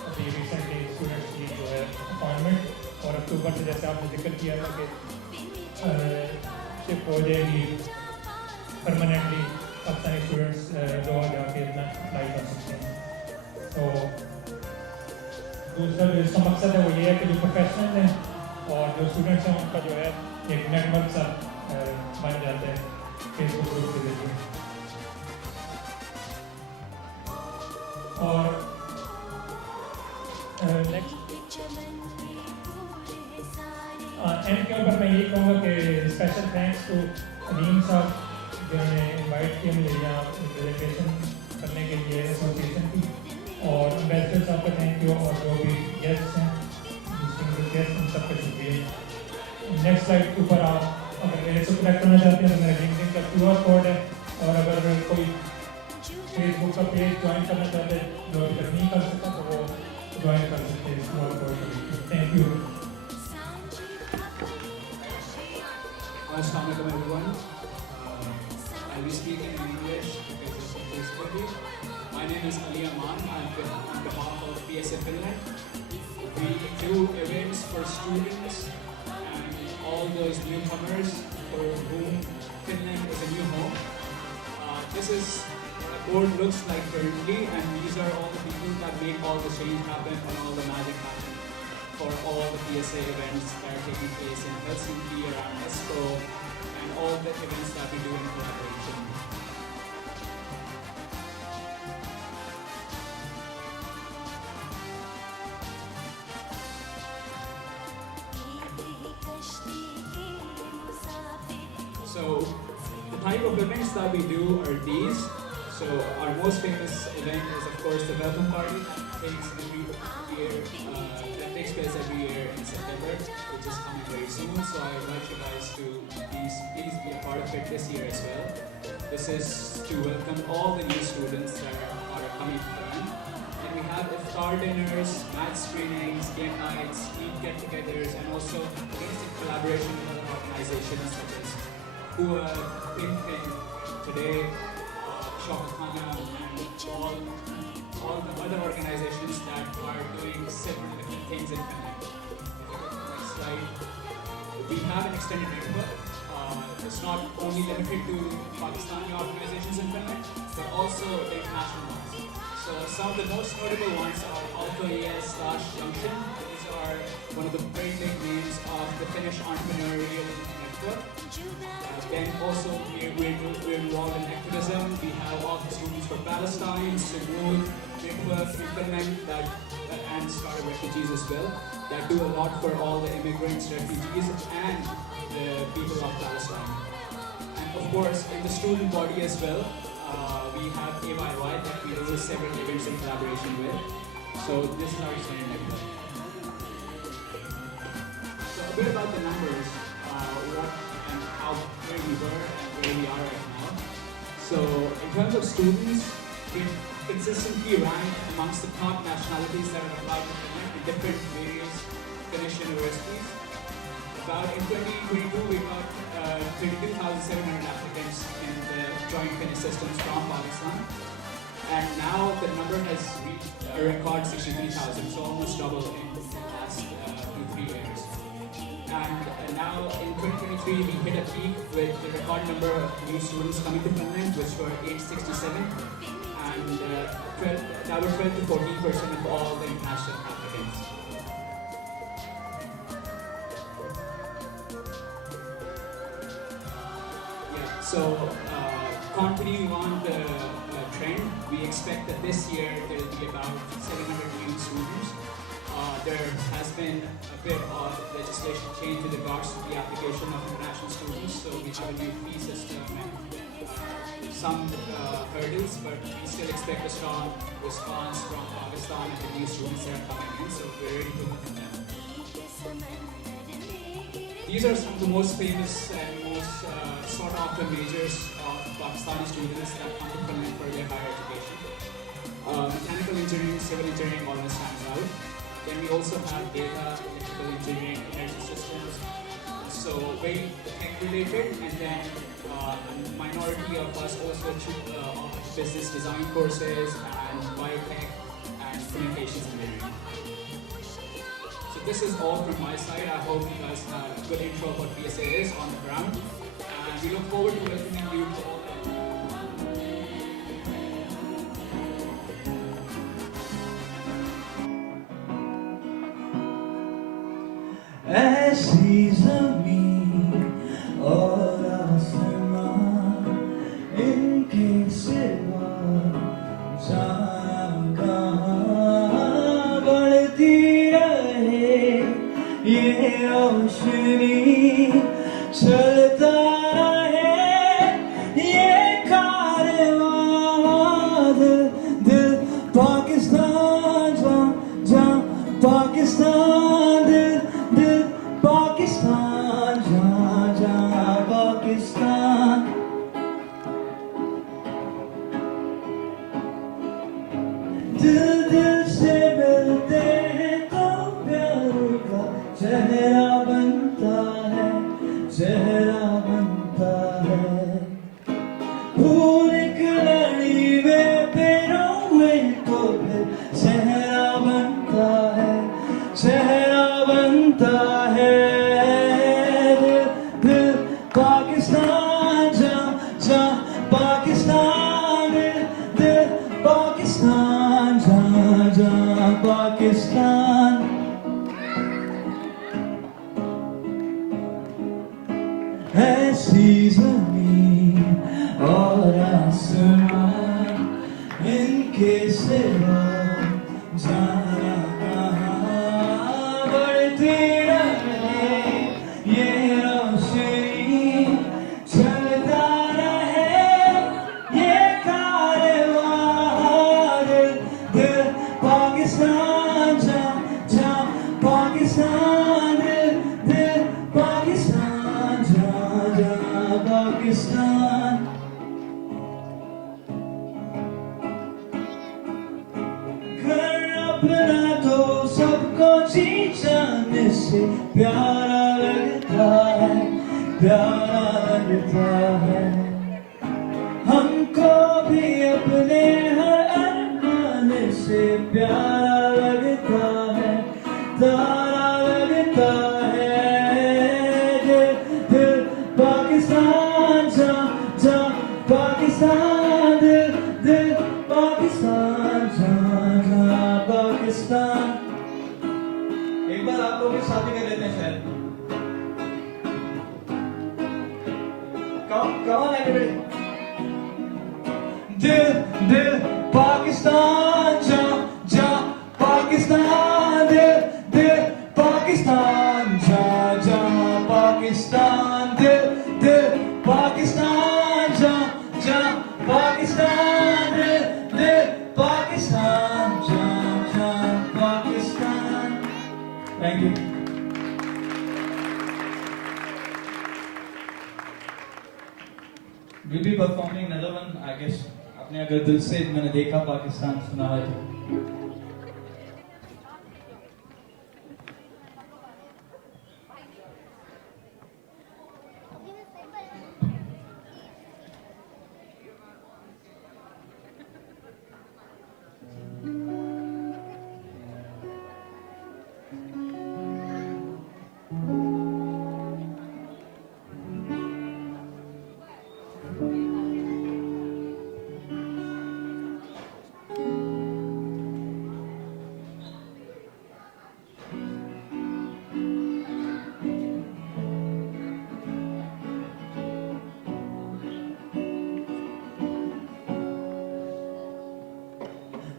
अभी रिसेंटली स्टूडेंट्स की जो है अपॉइंटमेंट, और अक्टूबर से जैसे आपने जिक्र किया था कि शिफ्ट हो जाएगी परमानेंटली, पाकिस्तानी स्टूडेंट्स दोहा जाके अपना अप्लाई कर सकते हैं। तो दूसरा जो इसका मकसद है वो ये है कि जो प्रोफेशनल हैं और जो स्टूडेंट्स हैं उनका जो है एक नेटवर्क सा बन जाता है फेसबुक ग्रुप के जरिए। और नेक्स्ट एंड के ऊपर मैं ये कहूँगा कि स्पेशल थैंक्स टू अलीम साहब जिन्होंने इनवाइट किया मुझे यहाँ प्रेजेंटेशन करने के लिए एसोसिएशन की, और एम्बेसडर साहब का थैंक यू, और जो भी गेस्ट्स हैं गेस्ट उन सबका शुक्रिया। नेक्स्ट स्लाइड के ऊपर आप अगर मेरे से कनेक्ट करना चाहते हैं तो मेरा लिंक्डइन का QR कोड है, और अगर कोई फेसबुक का पेज ज्वाइन करना चाहते हैं जो अभी तक नहीं कर सकता तो वो ज्वाइन कर सकते हैं QR कोड पर। Thank you. Assalamu alaikum everyone. I'll be speaking in English because it's difficult. My name is Ali Aman. I'm on behalf of PSA Finland. We do events for students and all those newcomers for whom Finland is a new home. This is what a board looks like currently, and these are all the people that make all the change happen and all the magic happen for all the PSA events that are taking place in Helsinki, around Espoo, and all the events that we do in collaboration. So, the type of events that we do are these. So, our most famous event is, of course, the welcome party that takes place every year in September, which is coming very soon. So, I invite you guys to please be a part of it this year as well. This is to welcome all the new students that are coming to learn. And we have iftar dinners, match screenings, game nights, eat get-togethers, and also events in collaboration with other organizations such as Hua, Pinpin, Today, Shopakana, and all the other organizations that are doing several different things in Finland. Next slide. We have an extended network. It's not only limited to Pakistani organizations in Finland, but also international ones. So some of the most notable ones are Alto ES/Junction. These are one of the very big names of the Finnish entrepreneurial network. Then also we're involved in activism. We have Office Movements for Palestine, Sumood, network in Finland and Startup Refugees as well, that do a lot for all the immigrants, refugees, and the people of Palestine. And of course, in the student body as well, we have AYY that we do several events in collaboration with. So this is our student network. So a bit about the numbers, what and how where we were and where we are right now. So in terms of students, we've consistently ranked amongst the top nationalities that are applied to Finland in different various Finnish universities. About in 2022, we got 32,700 applicants in the joint Finnish systems from Pakistan. And now the number has reached a record 63,000, so almost double in the last 2-3 years. And now in 2023, we hit a peak with the record number of new students coming to Finland, which were 867. And that were 12 to 14% of all the international applicants. So, continuing on the trend, we expect that this year there will be about 700 new students. There has been a bit of legislation change with regards to the application of international students, so we have a new fee system and some hurdles, but we still expect a strong response from Pakistan and the new students that are coming in, so we're ready to welcome them. These are some of the most famous and most sought after majors of Pakistani students that come to Finland for their higher education. Mechanical engineering, civil engineering almost stands out. Then we also have data, electrical engineering, energy systems. So very tech related, and then a minority of us also offer business design courses and biotech and communications engineering. So this is all from my side. I hope you guys have a good intro of what PSA is on the ground. And we look forward to welcoming you to all ऐसी ज़मीन और आसमां इनके सिवा जाना कहाँ बढ़ती रहे ये रोशनी चलता रहे ये कारवां दिल पाकिस्तान जा पाकिस्तान दिल पाकिस्तान जा पाकिस्तान दिल से मिलते हैं तो प्यार का चेहरा बनता है चेहरा बनता है फूल की लड़ी में पिरोए तो फिर चेहरा बनता है चेहरा बनता है दिल पाकिस्तान जा पाकिस्तान दिल पाकिस्तान जा पाकिस्तान ऐसी ज़मीन और आसमां इनके सिवा जाना कहाँ बढ़ती रहे ये रोशनी चलता रहे ये कारवां दिल पाकिस्तान जा पाकिस्तान दिल पाकिस्तान जा पाकिस्तान घर अपना तो सबको जी जाने से प्यारा लगता है प्यारा लगता है हमको भी अपने हर अरमान से प्यारा लगता है तारा लगता है दिल पाकिस्तान जा पाकिस्तान दिल पाकिस्तान जा पाकिस्तान एक बार आप लोग के साथ ही कर लेते हैं शायद Come on everybody दिल पाकिस्तान जा पाकिस्तान दिल पाकिस्तान जा पाकिस्तान दिल Pakistan We'll be performing another one, I guess. आपने अगर दिल से मैंने देखा पाकिस्तान सुना है तो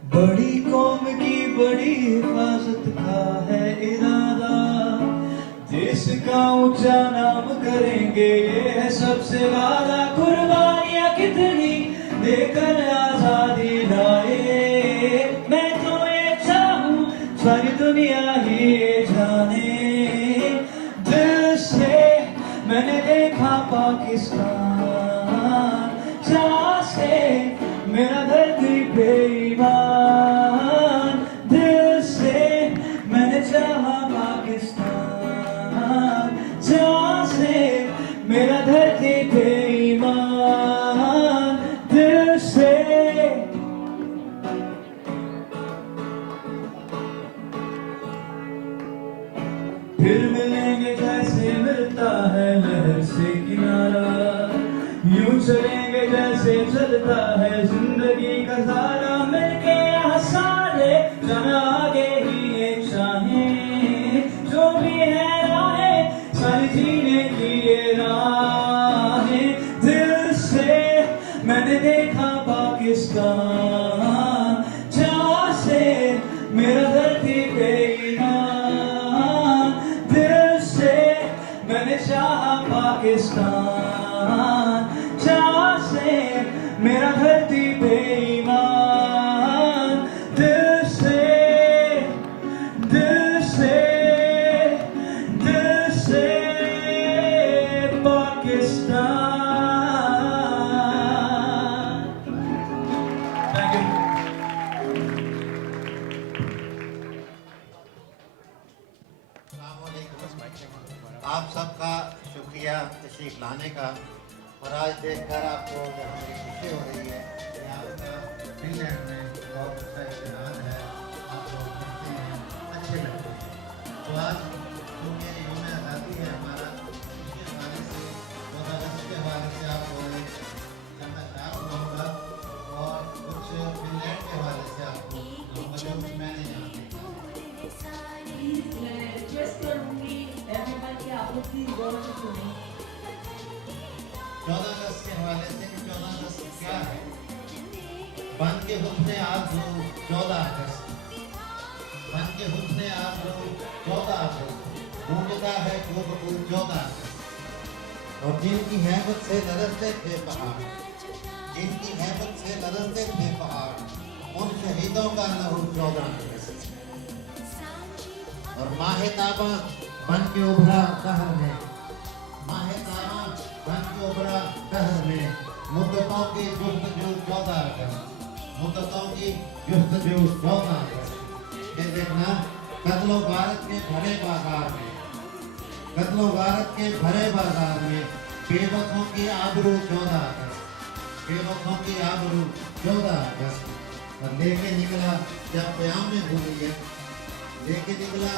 बड़ी कौम की बड़ी हिफाजत का है इरादा, देश का ऊंचा नाम करेंगे ये है सबसे वादा। कुर्बानियां कितनी देकर आजादी लाए, मैं तो ये चाहूं सारी दुनिया ही ये जाने। दिल से मैंने देखा पाकिस्तान, जहाँ से मेरा धरती पे ईमान। दिल से मैंने चाहा पाकिस्तान, जहाँ से मेरा धरती पे ईमान। दिल से फिर मिलेंगे जैसे मिलता है लहर से किनारा, यूं चलेंगे जैसे चलता है जिंदगी का सारा। मिलके यहाँ सारे जाना आगे ही एक चाहें, जो भी है राहें सारी जीने की ये राहें। दिल से मैंने देखा पाकिस्तान, जहाँ से मेरा धरती पे ईमान। दिल से मैंने चाहा पाकिस्तान, जहाँ से मेरा धरती पे ईमान। दिल से दिल से दिल से पाकिस्तान। Thank you. आप सबका शुक्रिया तशरीफ लाने का, और आज देखकर आपको बड़ी खुशी हो रही है कि आपका फिनलैंड में बहुत अच्छा इस्तेमाल है, आप लोग देखते हैं अच्छे लगते हैं। तो आज क्योंकि यूम आज़ादी है हमारा, इसके हवाले से 14 अगस्त के हवाले से आपको एक लंबा चाप सुनाऊँगा और कुछ फिनलैंड के हवाले से आपको सुनाऊँगा जो मैं नहीं जानती। रिक्वेस्ट करूंगी एवरीवन आप लोग प्लीज गौर से सुनिए। 14 अगस्त के हवाले से कि 14 अगस्त क्या है। बन के हुस्ने आज़ू 14 अगस्त, बन के हुस्ने आज़ू 14 अगस्त, गूंजता है खूब 14 अगस्त। और जिनकी हैबत से लरजते थे पहाड़, जिनकी हैबत से लरजते थे पहाड़, उन शहीदों का लहू 14 अगस्त। और माहे ताबा बन के उभरा शहर में, माहे ताबा बन के उभरा शहर में, मुद्दतों की जुस्तजू 14 अगस्त, मुद्दतों की जुस्तजू 14 अगस्त। ये देखना कत्लो भारत के भरे बाजार में, कत्लो भारत के भरे बाजार में बेबसों की आबरू 14 अगस्त, बेबसों की आबरू 14 अगस्त। और लेके निकला जब क़याम हुर्रियत, लेके निकला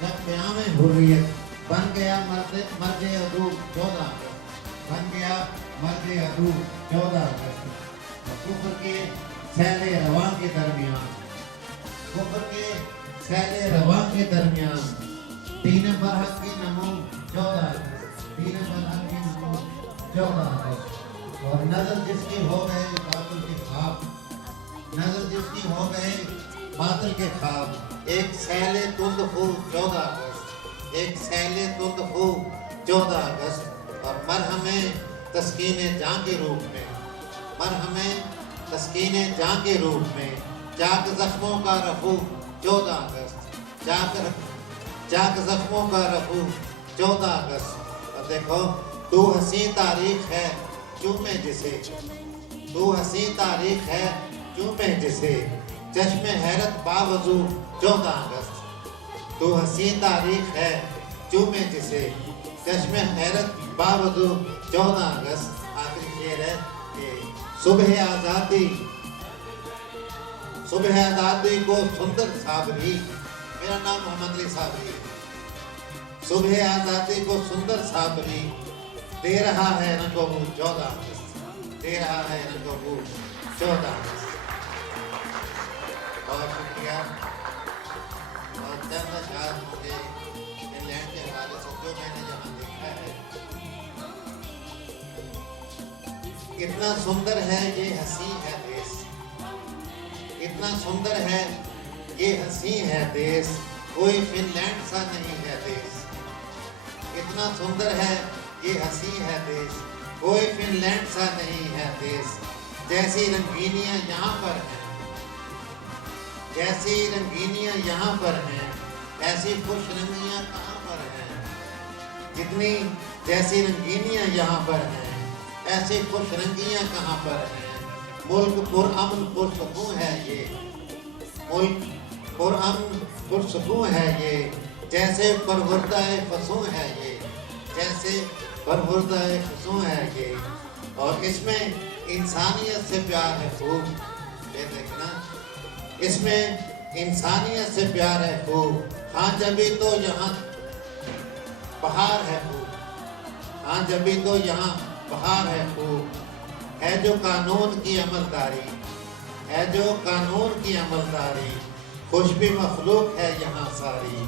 जब क़याम हुर्रियत, बन गया मर्ज़े अदू 14 अगस्त, बन गया मर्ज़े अदू 14 अगस्त। कुफ्र के सैले रवां के दरमियान, कुफ्र के सैले रवां के दरमियान, दीन बरहक की नमो 14 अगस्त, दीन बरहक की नमो 14 अगस्त। और नजर जिसकी हो गए बातिल के ख्वाब, नजर जिसकी हो गए बातिल के ख्वाब, एक सैले तुंद हो 14 अगस्त, एक सैले तुंद हो 14 अगस्त। और मरहमे तस्कीने जान के रूप में, मरहमे तस्कीने जान के रूप में, जाक जख्मों का रफू 14 अगस्त, जाक जख्मों का रफू 14 अगस्त। और देखो तू हसी तारीख है चूमे जिसे, तू हंसी तारीख है चूमे जिसे, चश्मे हैरत बावजू 14 अगस्त, तू हंसी तारीख है चूमे जिसे, चश्मे हैरत बावजू 14 अगस्त। आखिरी शेर है कि सुबह आज़ादी को सुंदर साबरी, मेरा नाम मोहम्मद अली साबरी, सुबह आज़ादी को सुंदर साबरी दे रहा है रंगों 14 अगस्त, दे रहा है रंगों 14 अगस्त। बहुत शुक्रिया। और चंद अशआर मुझे इंग्लैंड के हवाले से जो मैंने यहाँ देखा है, कितना सुंदर है ये हंसी है देश, इतना सुंदर है ये हंसी है देश, कोई फिनलैंड सा नहीं है देश, इतना सुंदर है ये हंसी है देश, कोई फिनलैंड सा नहीं है देश। जैसी रंगीनियां यहाँ पर हैं, जैसी रंगीनियां यहाँ पर हैं, ऐसी खुश रंगियां कहाँ पर हैं। जितनी जैसी रंगीनियां यहाँ पर हैं, ऐसी खुश रंगियां कहाँ पर हैं। मुल्क पुरअमन पुरसुकून है ये, मुल्क पुरअमन पुरसुकून है ये, जैसे परवरदाए फसूं है ये, जैसे परवरदाए फसूं है ये। और इसमें इंसानियत से प्यार है खूब, ये देखना, इसमें इंसानियत से प्यार है खूब। हाँ जभी तो यहाँ बहार है खूब, हाँ जभी तो यहाँ बहार है खूब। है जो कानून की अमलदारी, है जो कानून की अमलदारी, खुशबी मखलूक है यहाँ सारी।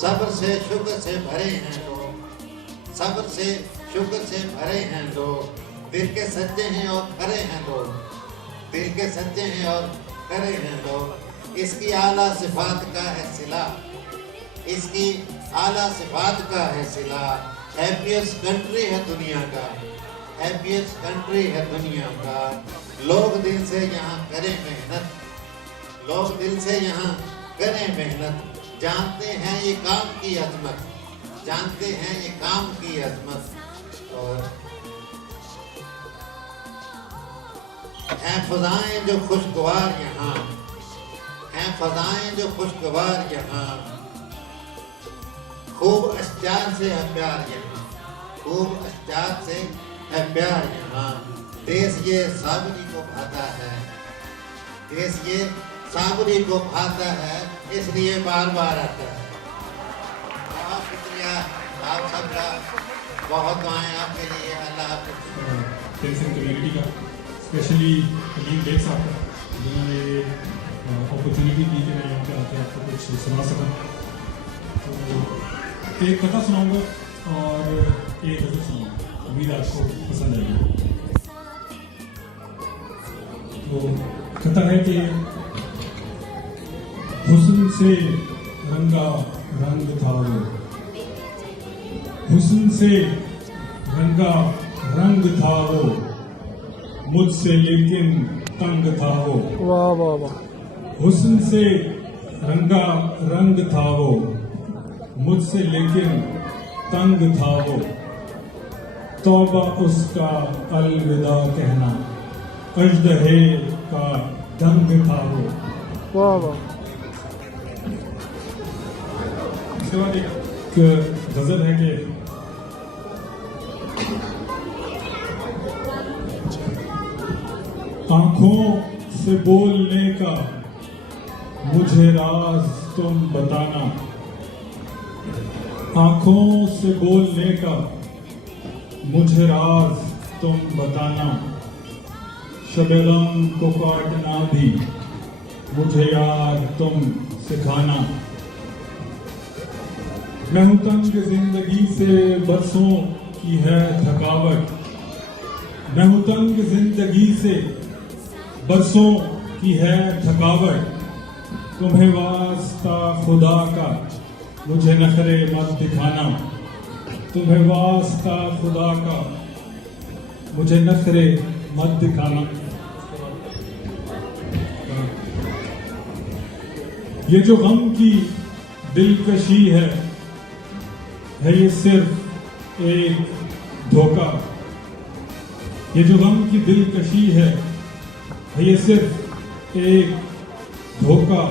सब्र से शुक्र से भरे हैं लोग, सब्र से शुक्र से भरे हैं लोग, दिल के सच्चे हैं और खरे हैं लोग, दिल के सच्चे हैं और खरे हैं लोग। इसकी आला सिफात का है सिला, इसकी आला सिफात का है सिला। हैप्पीएस्ट कंट्री है दुनिया का, हैप्पीएस्ट कंट्री है दुनिया का। लोग दिल से यहाँ करें मेहनत, लोग दिल से यहाँ करें मेहनत, जानते हैं ये काम की अजमत, जानते हैं ये काम की अजमत। और हैं फजाएं जो खुशगवार यहाँ, हैं फजाएं जो खुशगवार यहाँ, खूब अश्जार से है प्यार यहाँ, खूब अश्जार से है प्यार यहाँ। देश ये साबरी को भाता है, देश ये साबरी को भाता है, इसलिए बार बार आता है। बहुत शुक्रिया आप सबका, बहुत दुआएं आपके लिए। अल्लाह हाफ़िज़। फेंसिंग कम्युनिटी का स्पेशली अलीम बेग साहब का, जिन्होंने अपॉर्चुनिटी दी कि मैं यहाँ पे आके आपको कुछ सुना सकूँ। तो एक कथा सुनाऊँगा और एक गज़ल सुनाऊँगा, उम्मीद आपको पसंद आएगी। तो कथा है कि हुस्न से रंगा रंग था वो, हुस्न से रंगा रंग था वो, मुझसे लेकिन तंग था वो। वाह वाह वाह। हुस्न से रंगा रंग था वो, मुझसे लेकिन तंग था वो। तौबा उसका अलविदा कहना, अजदहे का दंग था वो। वाह वाह। इसके बाद एक गजल है कि आंखों से बोलने का मुझे राज तुम बताना, आंखों से बोलने का मुझे राज तुम बताना, शबे गम को काटना भी मुझे यार तुम सिखाना। मैं हूँ तंग जिंदगी से बरसों की है थकावट, मैं हूँ तंग जिंदगी से बरसों की है थकावट। तुम्हें वास्ता खुदा का मुझे नखरे मत दिखाना, तुम्हें वास्ता खुदा का मुझे नखरे मत दिखाना। ये जो गम की दिलकशी है ये सिर्फ एक धोखा, ये जो गम की दिलकशी है ये सिर्फ एक धोखा,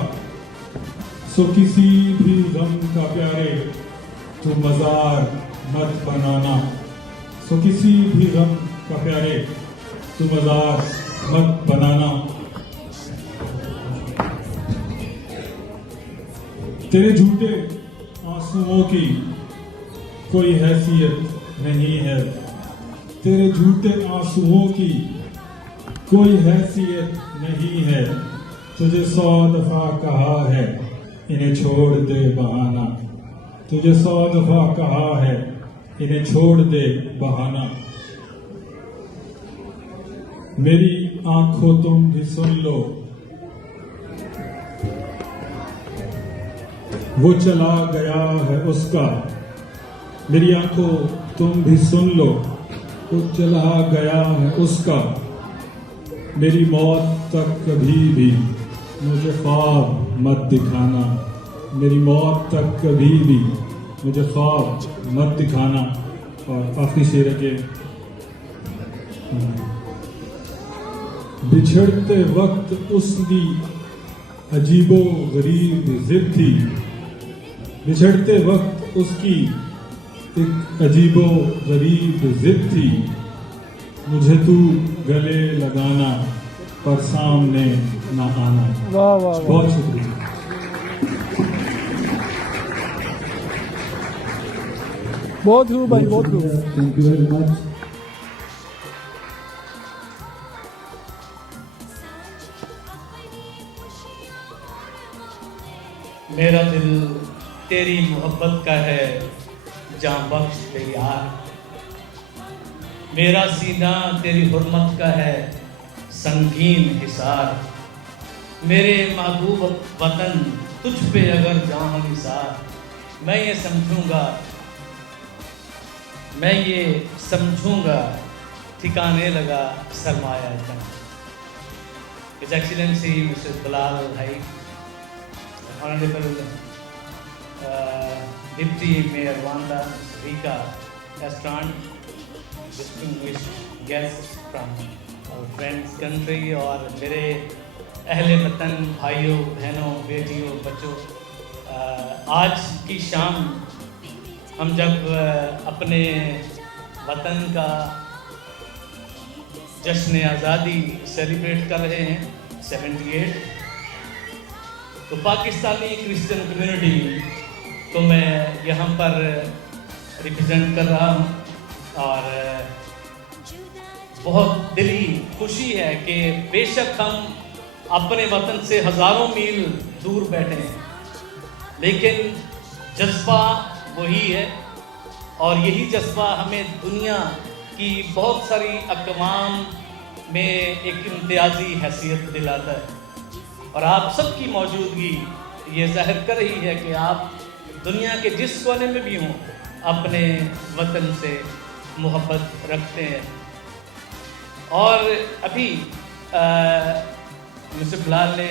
सो किसी भी गम का प्यारे तू मज़ार मत बनाना, सो किसी भी गम का प्यारे तू मज़ार मत बनाना। तेरे झूठे आंसुओं की कोई हैसियत नहीं है, तेरे झूठे आंसुओं की कोई हैसियत नहीं है। तुझे 100 दफा कहा है इन्हें छोड़ दे बहाना, तुझे 100 दफा कहा है इन्हें छोड़ दे बहाना। मेरी आंखों तुम भी सुन लो, वो चला गया है उसका। मेरी आंखों तुम भी सुन लो, वो चला गया है उसका। मेरी मौत तक कभी भी मुझे ख्वाब मत दिखाना, मेरी मौत तक कभी भी मुझे ख्वाब मत दिखाना। और आखिरी शेर है कि बिछड़ते वक्त उसकी अजीबो गरीब जिद थी, बिछड़ते वक्त उसकी एक अजीबो गरीब जिद थी। मुझे तू गले लगाना पर सामने ना आना। वाह वाह, बहुत शुक्रिया। बहुत खूब भाई, बहुत खूब। Thank you very much. मेरा दिल तेरी मोहब्बत का है जान बख्श तेरी यार, मेरा सीना तेरी हुर्मत का है संगीन हिसार। मेरे महबूब वतन तुझ पे अगर जान निसार, मैं ये समझूंगा ठिकाने लगा सरमाया जंग। His Excellency Mr. Bilal Al-Hai, Honorable Deputy Mayor Wanda Rika Estrand, distinguished guests from our friends country और मेरे अहले वतन भाइयों बहनों बेटियों बच्चों, आज की शाम हम जब अपने वतन का जश्न आज़ादी सेलिब्रेट कर रहे हैं 78, तो पाकिस्तानी क्रिश्चियन कम्युनिटी को मैं यहाँ पर रिप्रेजेंट कर रहा हूँ और बहुत दिली खुशी है कि बेशक हम अपने वतन से हज़ारों मील दूर बैठे हैं, लेकिन जज्बा वही है और यही जज्बा हमें दुनिया की बहुत सारी अक़वाम में एक इम्तियाज़ी हैसियत दिलाता है। और आप सबकी मौजूदगी ये ज़ाहिर कर रही है कि आप दुनिया के जिस कोने में भी हों अपने वतन से मोहब्बत रखते हैं। और अभी मिस्टर बिलाल ने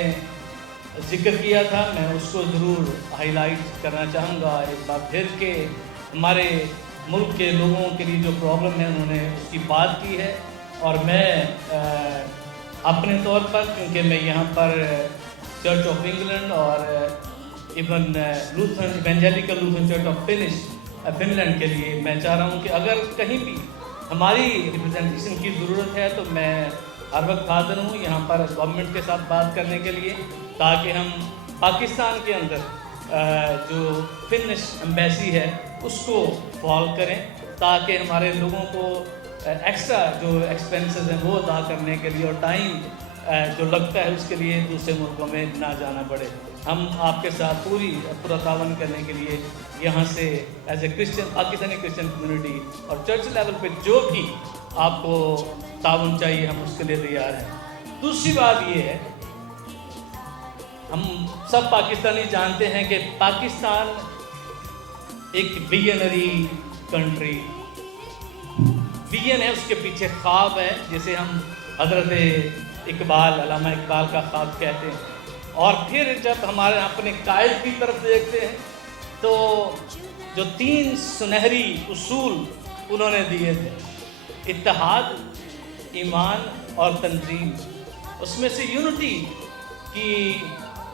जिक्र किया था, मैं उसको ज़रूर हाईलाइट करना चाहूँगा एक बार फिर के हमारे मुल्क के लोगों के लिए जो प्रॉब्लम है उन्होंने उसकी बात की है। और मैं अपने तौर पर, क्योंकि मैं यहाँ पर चर्च ऑफ इंग्लैंड और even Lutheran evangelical Lutheran church of Finland के लिए मैं चाह रहा हूँ कि अगर कहीं भी हमारी रिप्रेजेंटेशन की ज़रूरत है तो मैं हर वक्त हाज़िर हूँ यहाँ पर गवर्नमेंट के साथ बात करने के लिए, ताकि हम पाकिस्तान के अंदर जो फिनिश एम्बेसी है उसको फॉल करें, ताकि हमारे लोगों को एक्स्ट्रा जो एक्सपेंसेस हैं वो अदा करने के लिए और टाइम जो लगता है उसके लिए दूसरे मुल्कों में ना जाना पड़े। हम आपके साथ पूरा तावन करने के लिए यहाँ से as a Christian Pakistani Christian community और चर्च लेवल पे जो भी आपको तावन चाहिए हम उसके लिए तैयार हैं। दूसरी बात ये है, हम सब पाकिस्तानी जानते हैं कि पाकिस्तान एक विजनरी कंट्री, विजन है, उसके पीछे ख्वाब है, जिसे हम हज़रत इकबाल अल्लामा इकबाल का ख्वाब कहते हैं। और फिर जब हमारे अपने कायद की तरफ देखते हैं तो जो 3 सुनहरी उसूल उन्होंने दिए थे, इत्तेहाद, ईमान और तंजीम, उसमें से यूनिटी की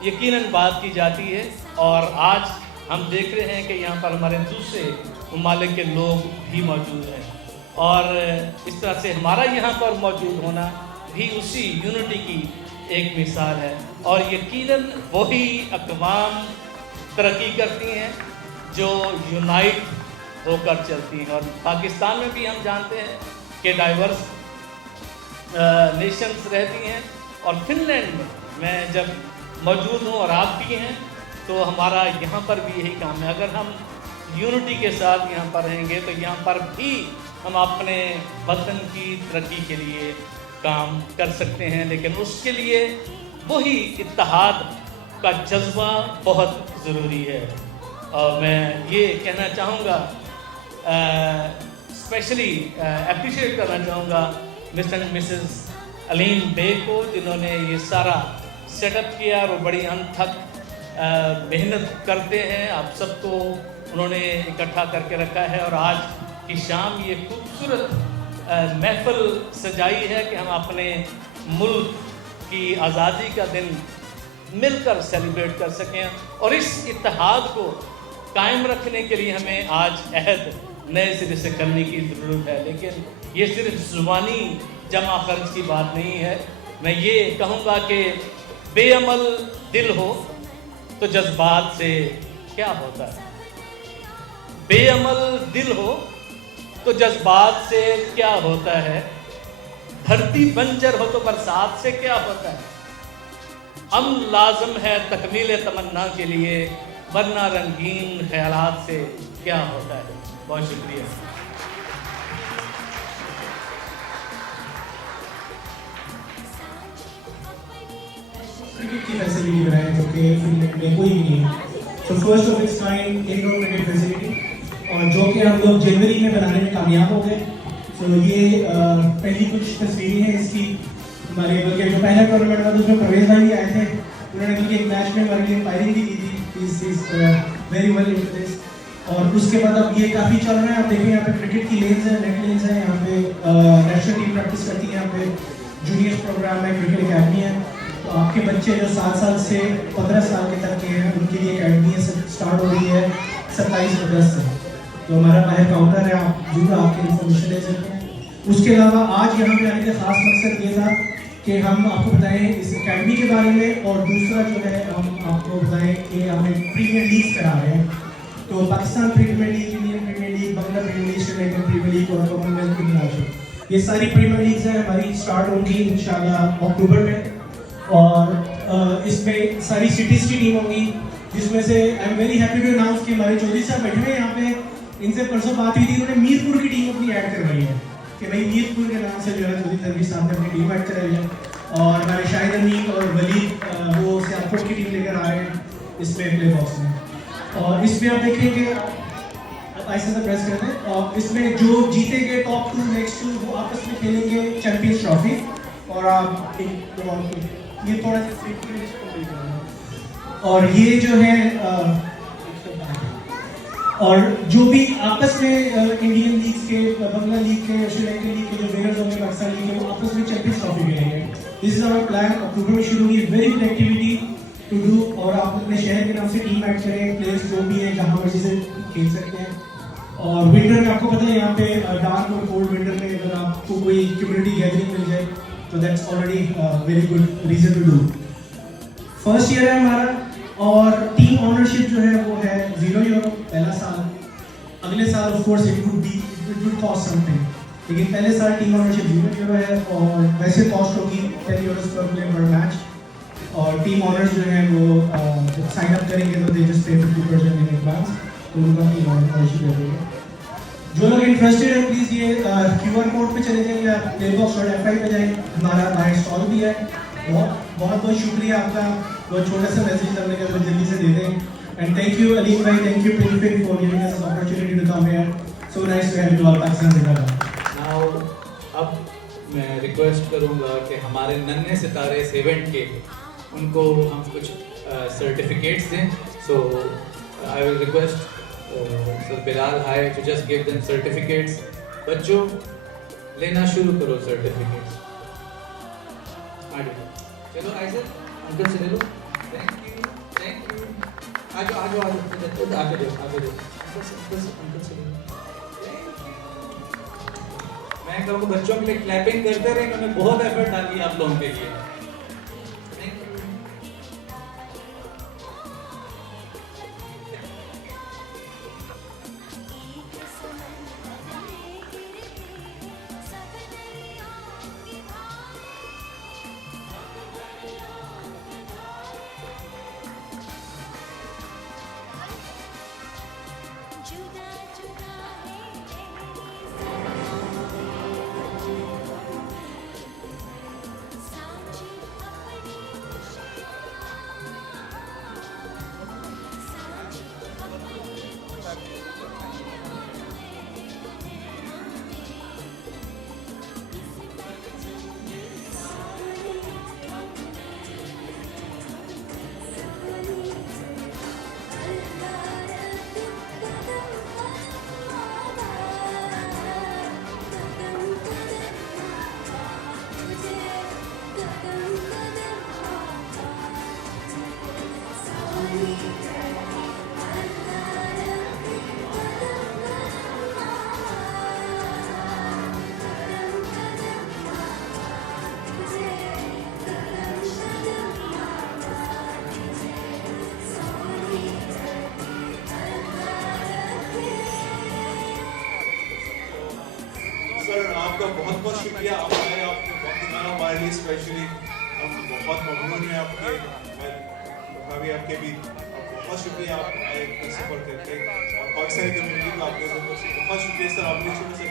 यकीनन बात की जाती है। और आज हम देख रहे हैं कि यहाँ पर हमारे दूसरे ममालिक के लोग भी मौजूद हैं, और इस तरह से हमारा यहाँ पर मौजूद होना भी उसी यूनिटी की एक मिसाल है। और यकीनन वही अक़वाम तरक्की करती हैं जो यूनाइट होकर चलती हैं। और पाकिस्तान में भी हम जानते हैं कि डाइवर्स नेशंस रहती हैं, और फिनलैंड में मैं जब मौजूद हूँ और आप भी हैं, तो हमारा यहाँ पर भी यही काम है। अगर हम यूनिटी के साथ यहाँ पर रहेंगे तो यहाँ पर भी हम अपने वतन की तरक्की के लिए काम कर सकते हैं, लेकिन उसके लिए वही इत्तेहाद का जज्बा बहुत ज़रूरी है। और मैं ये कहना चाहूँगा, स्पेशली अप्रिशिएट करना चाहूँगा Mr and Mrs Aleem Baig को, जिन्होंने ये सारा सेटअप किया और बड़ी अनथक मेहनत करते हैं। आप सबको उन्होंने इकट्ठा करके रखा है, और आज की शाम ये खूबसूरत महफिल सजाई है कि हम अपने मुल्क की आज़ादी का दिन मिलकर सेलिब्रेट कर सकें। और इस इत्तेहाद को कायम रखने के लिए हमें आज अहद नए सिरे से करने की ज़रूरत है, लेकिन ये सिर्फ ज़ुबानी जमा खर्च की बात नहीं है। मैं ये कहूँगा कि बेअमल दिल हो तो जज्बात से क्या होता है, बेअमल दिल हो तो जज्बात से क्या होता है, धरती बंजर हो तो बरसात से क्या होता है, अमन लाज़िम है तकमील तमन्ना के लिए, वरना रंगीन ख्यालात से क्या होता है। बहुत शुक्रिया। क्रिकेट की फैसिलिटी बनाए जो कि फिनलैंड में कोई भी नहीं है। तो first of its kind indoor cricket facility, और जो कि हम लोग जनवरी में बनाने में कामयाब हो गए। तो ये पहली कुछ तस्वीरें हैं इसकी। हमारे बल्कि जो पहला टूर्नामेंट था उसमें परवेज भाई आए थे, उन्होंने बल्कि एक मैच में हमारे लिए फायरिंग भी की थी। Is very well in this. और उसके बाद अब ये काफ़ी चल रहा है। आप देखें यहाँ पे क्रिकेट की लेन्स हैं, नेट लेन्स हैं, यहाँ पे नेशनल टीम प्रैक्टिस करती है, यहाँ पे जूनियर प्रोग्राम है, क्रिकेट अकेडमी है। तो आपके बच्चे जो 7 साल से 15 साल के तक के हैं उनके लिए अकेडमी स्टार्ट हो रही है 27 अगस्त से। तो हमारा बाहर काउंटर है, आप जरूर आपके इन्फॉर्मेशन ले सकते हैं। उसके अलावा आज यहाँ पे आने का खास मकसद ये था कि हम आपको बताएं इस अकेडमी के बारे में, और दूसरा जो है हम आपको बताएं कि हमें प्रीमियर लीग करा रहे हैं। तो Pakistan premier league, Indian premier league, Bangla premier league, Sri Lankan premier league और कॉमनवेल्थ प्रीमियर लीग, ये सारी प्रीमियर लीग्स हैं हमारी स्टार्ट होंगी इंशाल्लाह अक्टूबर में। और इसमें सारी सिटीज़ की टीम होंगी, जिसमें से I am very happy to announce कि हमारे चौधरी साहब बैठे हुए यहाँ पे, इनसे परसों बात हुई थी, उन्होंने मीरपुर की टीम अपनी ऐड करवाई है कि भाई मीरपुर के नाम से जो है चौधरी तनवीर साहब ने अपनी टीम ऐड कराई है। और हमारे शाहिद अमीन और वलीद वो सियालकोट की टीम लेकर आ रहे हैं इसमें प्ले बॉक्स में। और इसमें आप देखेंगे, ऐसे से प्रेस करते हैं, और इसमें जो जीतेंगे टॉप 2 नेक्स्ट 2 वो आपस में खेलेंगे चैंपियंस ट्रॉफी। और आप ये थोड़ा सा, और ये जो है और जो भी आपस में इंडियन लीग के, बांग्ला लीग के, श्रीलंकन लीग के जो विनर्स होंगे, पाकिस्तान लीग के, वो आपस में चैंपियंस ट्रॉफी खेलेंगे। This is our plan. October में शुरू हुई, very good activity to do. और आप अपने शहर के नाम से टीम ऐड करें, प्लेयर्स जो भी हैं जहाँ मर्जी से खेल सकते हैं। और विंटर में आपको पता है यहाँ पे डार्क और कोल्ड विंटर में अगर आपको कोई कम्युनिटी गैदरिंग मिल जाए तो that's already very good reason to do. First year है हमारा, और टीम ओनरशिप जो है वो है €0 पहला साल। अगले साल of course it would cost something, लेकिन पहले साल टीम ओनरशिप €0 है। और वैसे कॉस्ट होगी €10 पर प्लेयर पर मैच। और टीम ओनर्स जो है वो जब साइन अप करेंगे तो दे जस्ट पे 50% इन एडवांस, तो उनका टीम ओनरशिप ले लेंगे। जो लोग इंटरेस्टेड है प्लीज़ ये QR कोड पे चले जाइए, आप playbox.fi पे जाएं, हमारा बाहर स्टॉल भी है। बहुत शुक्रिया आपका, बहुत छोटा सा मैसेज करने का, जल्दी से दे दें। एंड थैंक यू अलीम भाई, थैंक यू प्रिंफिन for giving us opportunity to come here. So nice to have you all Pakistan जिंदाबाद। नाउ अब मैं रिक्वेस्ट करूंगा कि हमारे नन्हे सितारे इस इवेंट के, उनको हम कुछ सर्टिफिकेट्स दें। So I will request sir Bilal हाय to just give them certificates. बच्चों लेना शुरू करो सर्टिफिकेट्स। चलो ऐसे अंकल से ले लो। Thank you, thank you. आ जाओ आ जाओ आ जाओ, आगे दो आगे दो, अंकल से ले लो। मैं कहूँ बच्चों के लिए क्लैपिंग करते रहे, उन्होंने बहुत एफर्ट डाली आप लोगों के लिए। जुदा जुदा है सांची अपनी सांची सर आपका बहुत बहुत शुक्रिया, आप आए, आपने वक्त निकाला हमारे लिए स्पेशली। हम बहुत ममनून हैं आपके, भाभी आपके भी बहुत शुक्रिया, आप आए सफर करके और पाकिस्तानी कम्युनिटी का आपके बहुत शुक्रिया सर, आपने शुरू से